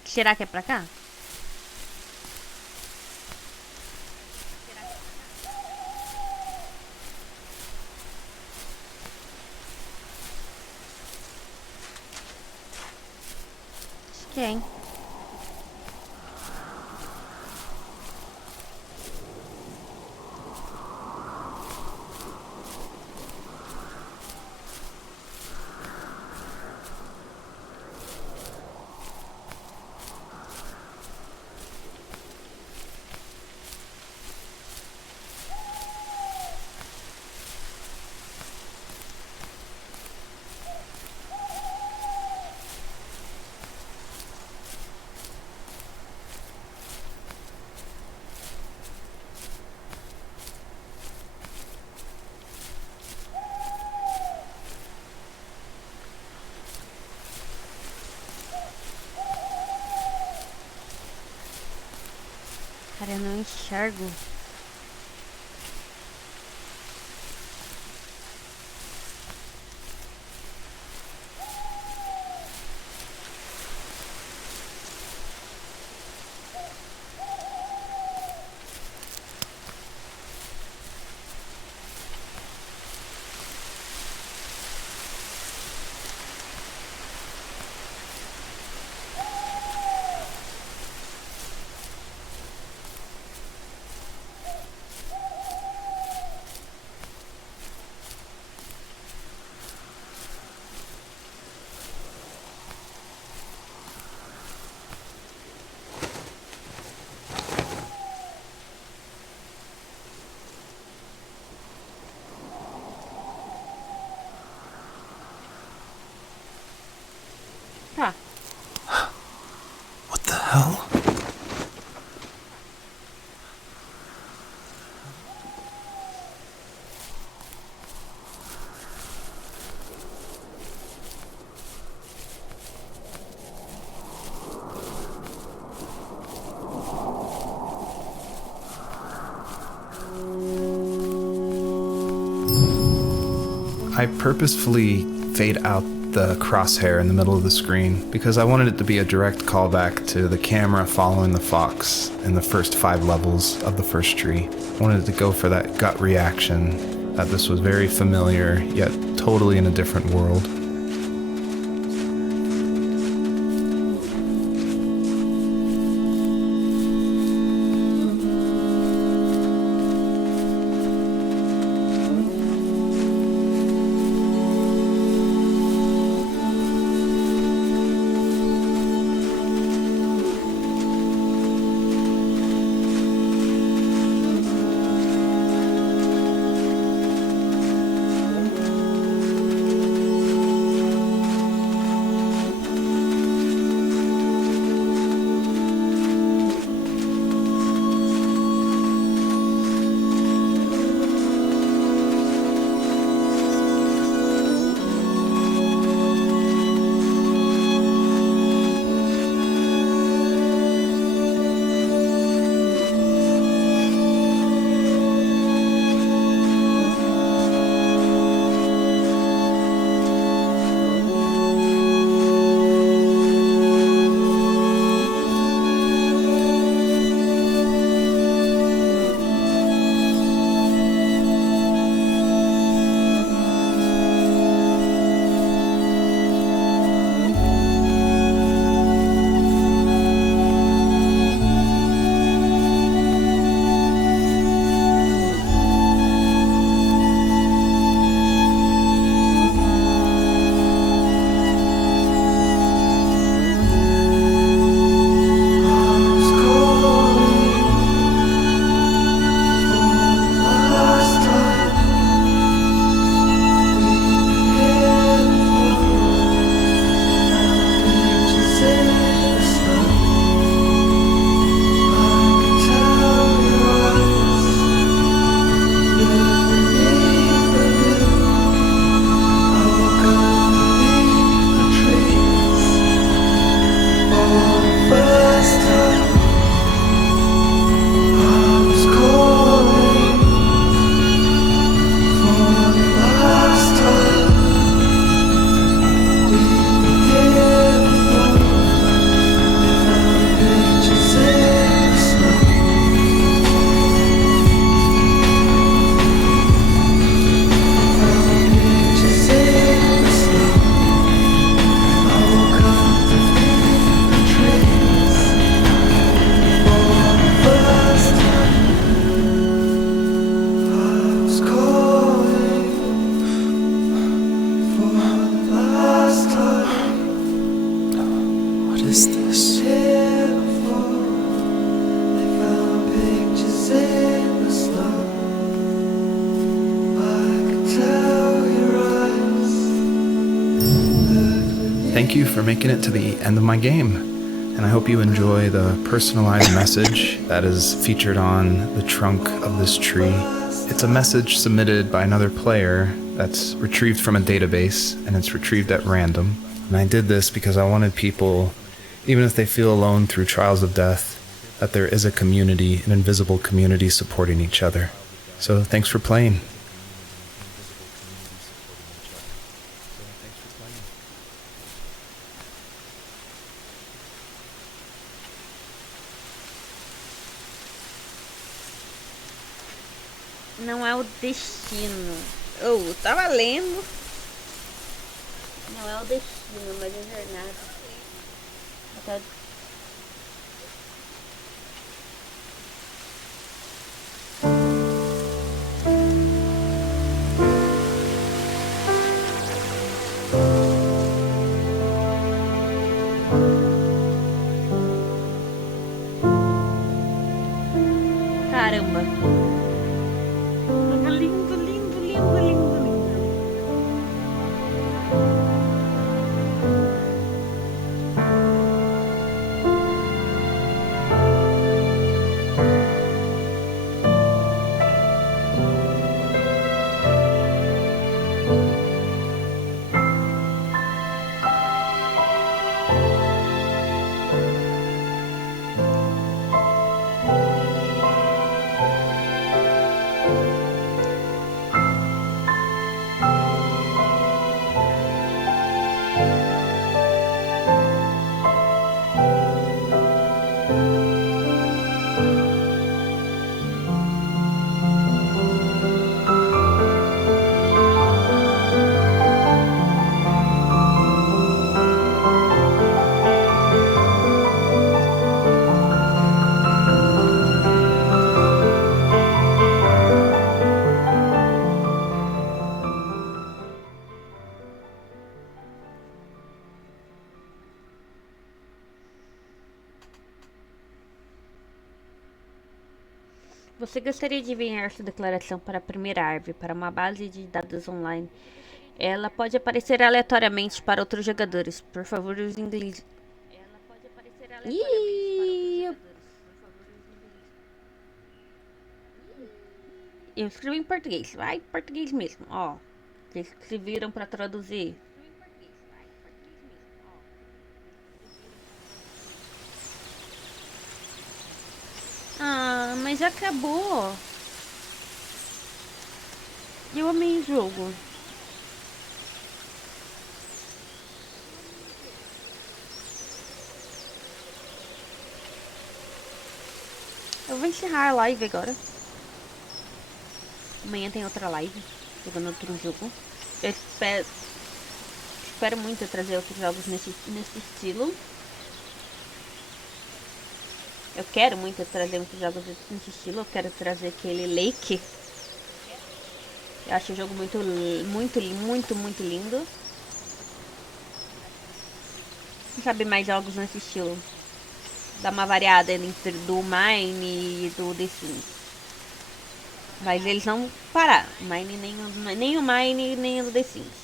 Será que é pra cá? Acho que é, hein? Cara, eu não enxergo. Tá. What the hell? I purposefully fade out the crosshair in the middle of the screen because I wanted it to be a direct callback to the camera following the fox in the first 5 levels of the first tree. I wanted it to go for that gut reaction that this was very familiar yet totally in a different world. thank you for making it to the end of my game. And I hope you enjoy the personalized message that is featured on the trunk of this tree. It's a message submitted by another player that's retrieved from a database, and it's retrieved at random. And I did this because I wanted people, even if they feel alone through trials of death, that there is a community, an invisible community supporting each other. So thanks for playing. Não é o destino. Eu tava lendo. Não é o destino, mas é a jornada. Até... Caramba. Lindo, lindo, lindo, lindo, lindo. Você gostaria de enviar sua declaração para a Primeira Árvore para uma base de dados online? Ela pode aparecer aleatoriamente para outros jogadores. Por favor, use inglês. Eu escrevi em português. Vai em português mesmo. Ó, vocês se viram para traduzir. Ah, mas acabou. Eu amei o jogo. Eu vou encerrar a live agora. Amanhã tem outra live jogando outro jogo. Eu espero muito trazer outros jogos nesse estilo. Eu quero muito trazer muitos jogos nesse estilo. Eu quero trazer aquele Lake. Eu acho o jogo muito, muito, muito, muito lindo. Quem sabe mais jogos nesse estilo? Dá uma variada entre do Mine e do The Sims. Mas eles não parar. Mine, nem o Mine nem o The Sims.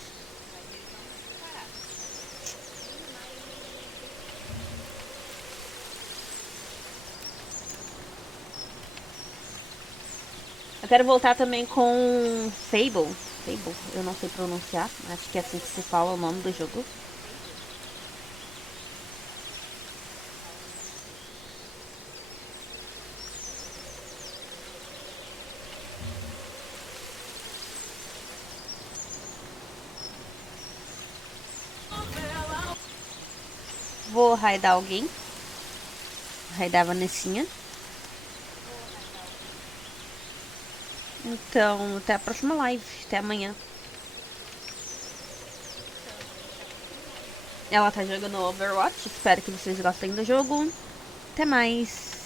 Eu quero voltar também com Fable. Fable, eu não sei pronunciar. Acho que é assim que se fala o nome do jogo. Vou raidar alguém. Raidar a Vanessinha. Então, até a próxima live. Até amanhã. Ela tá jogando Overwatch. Espero que vocês gostem do jogo. Até mais.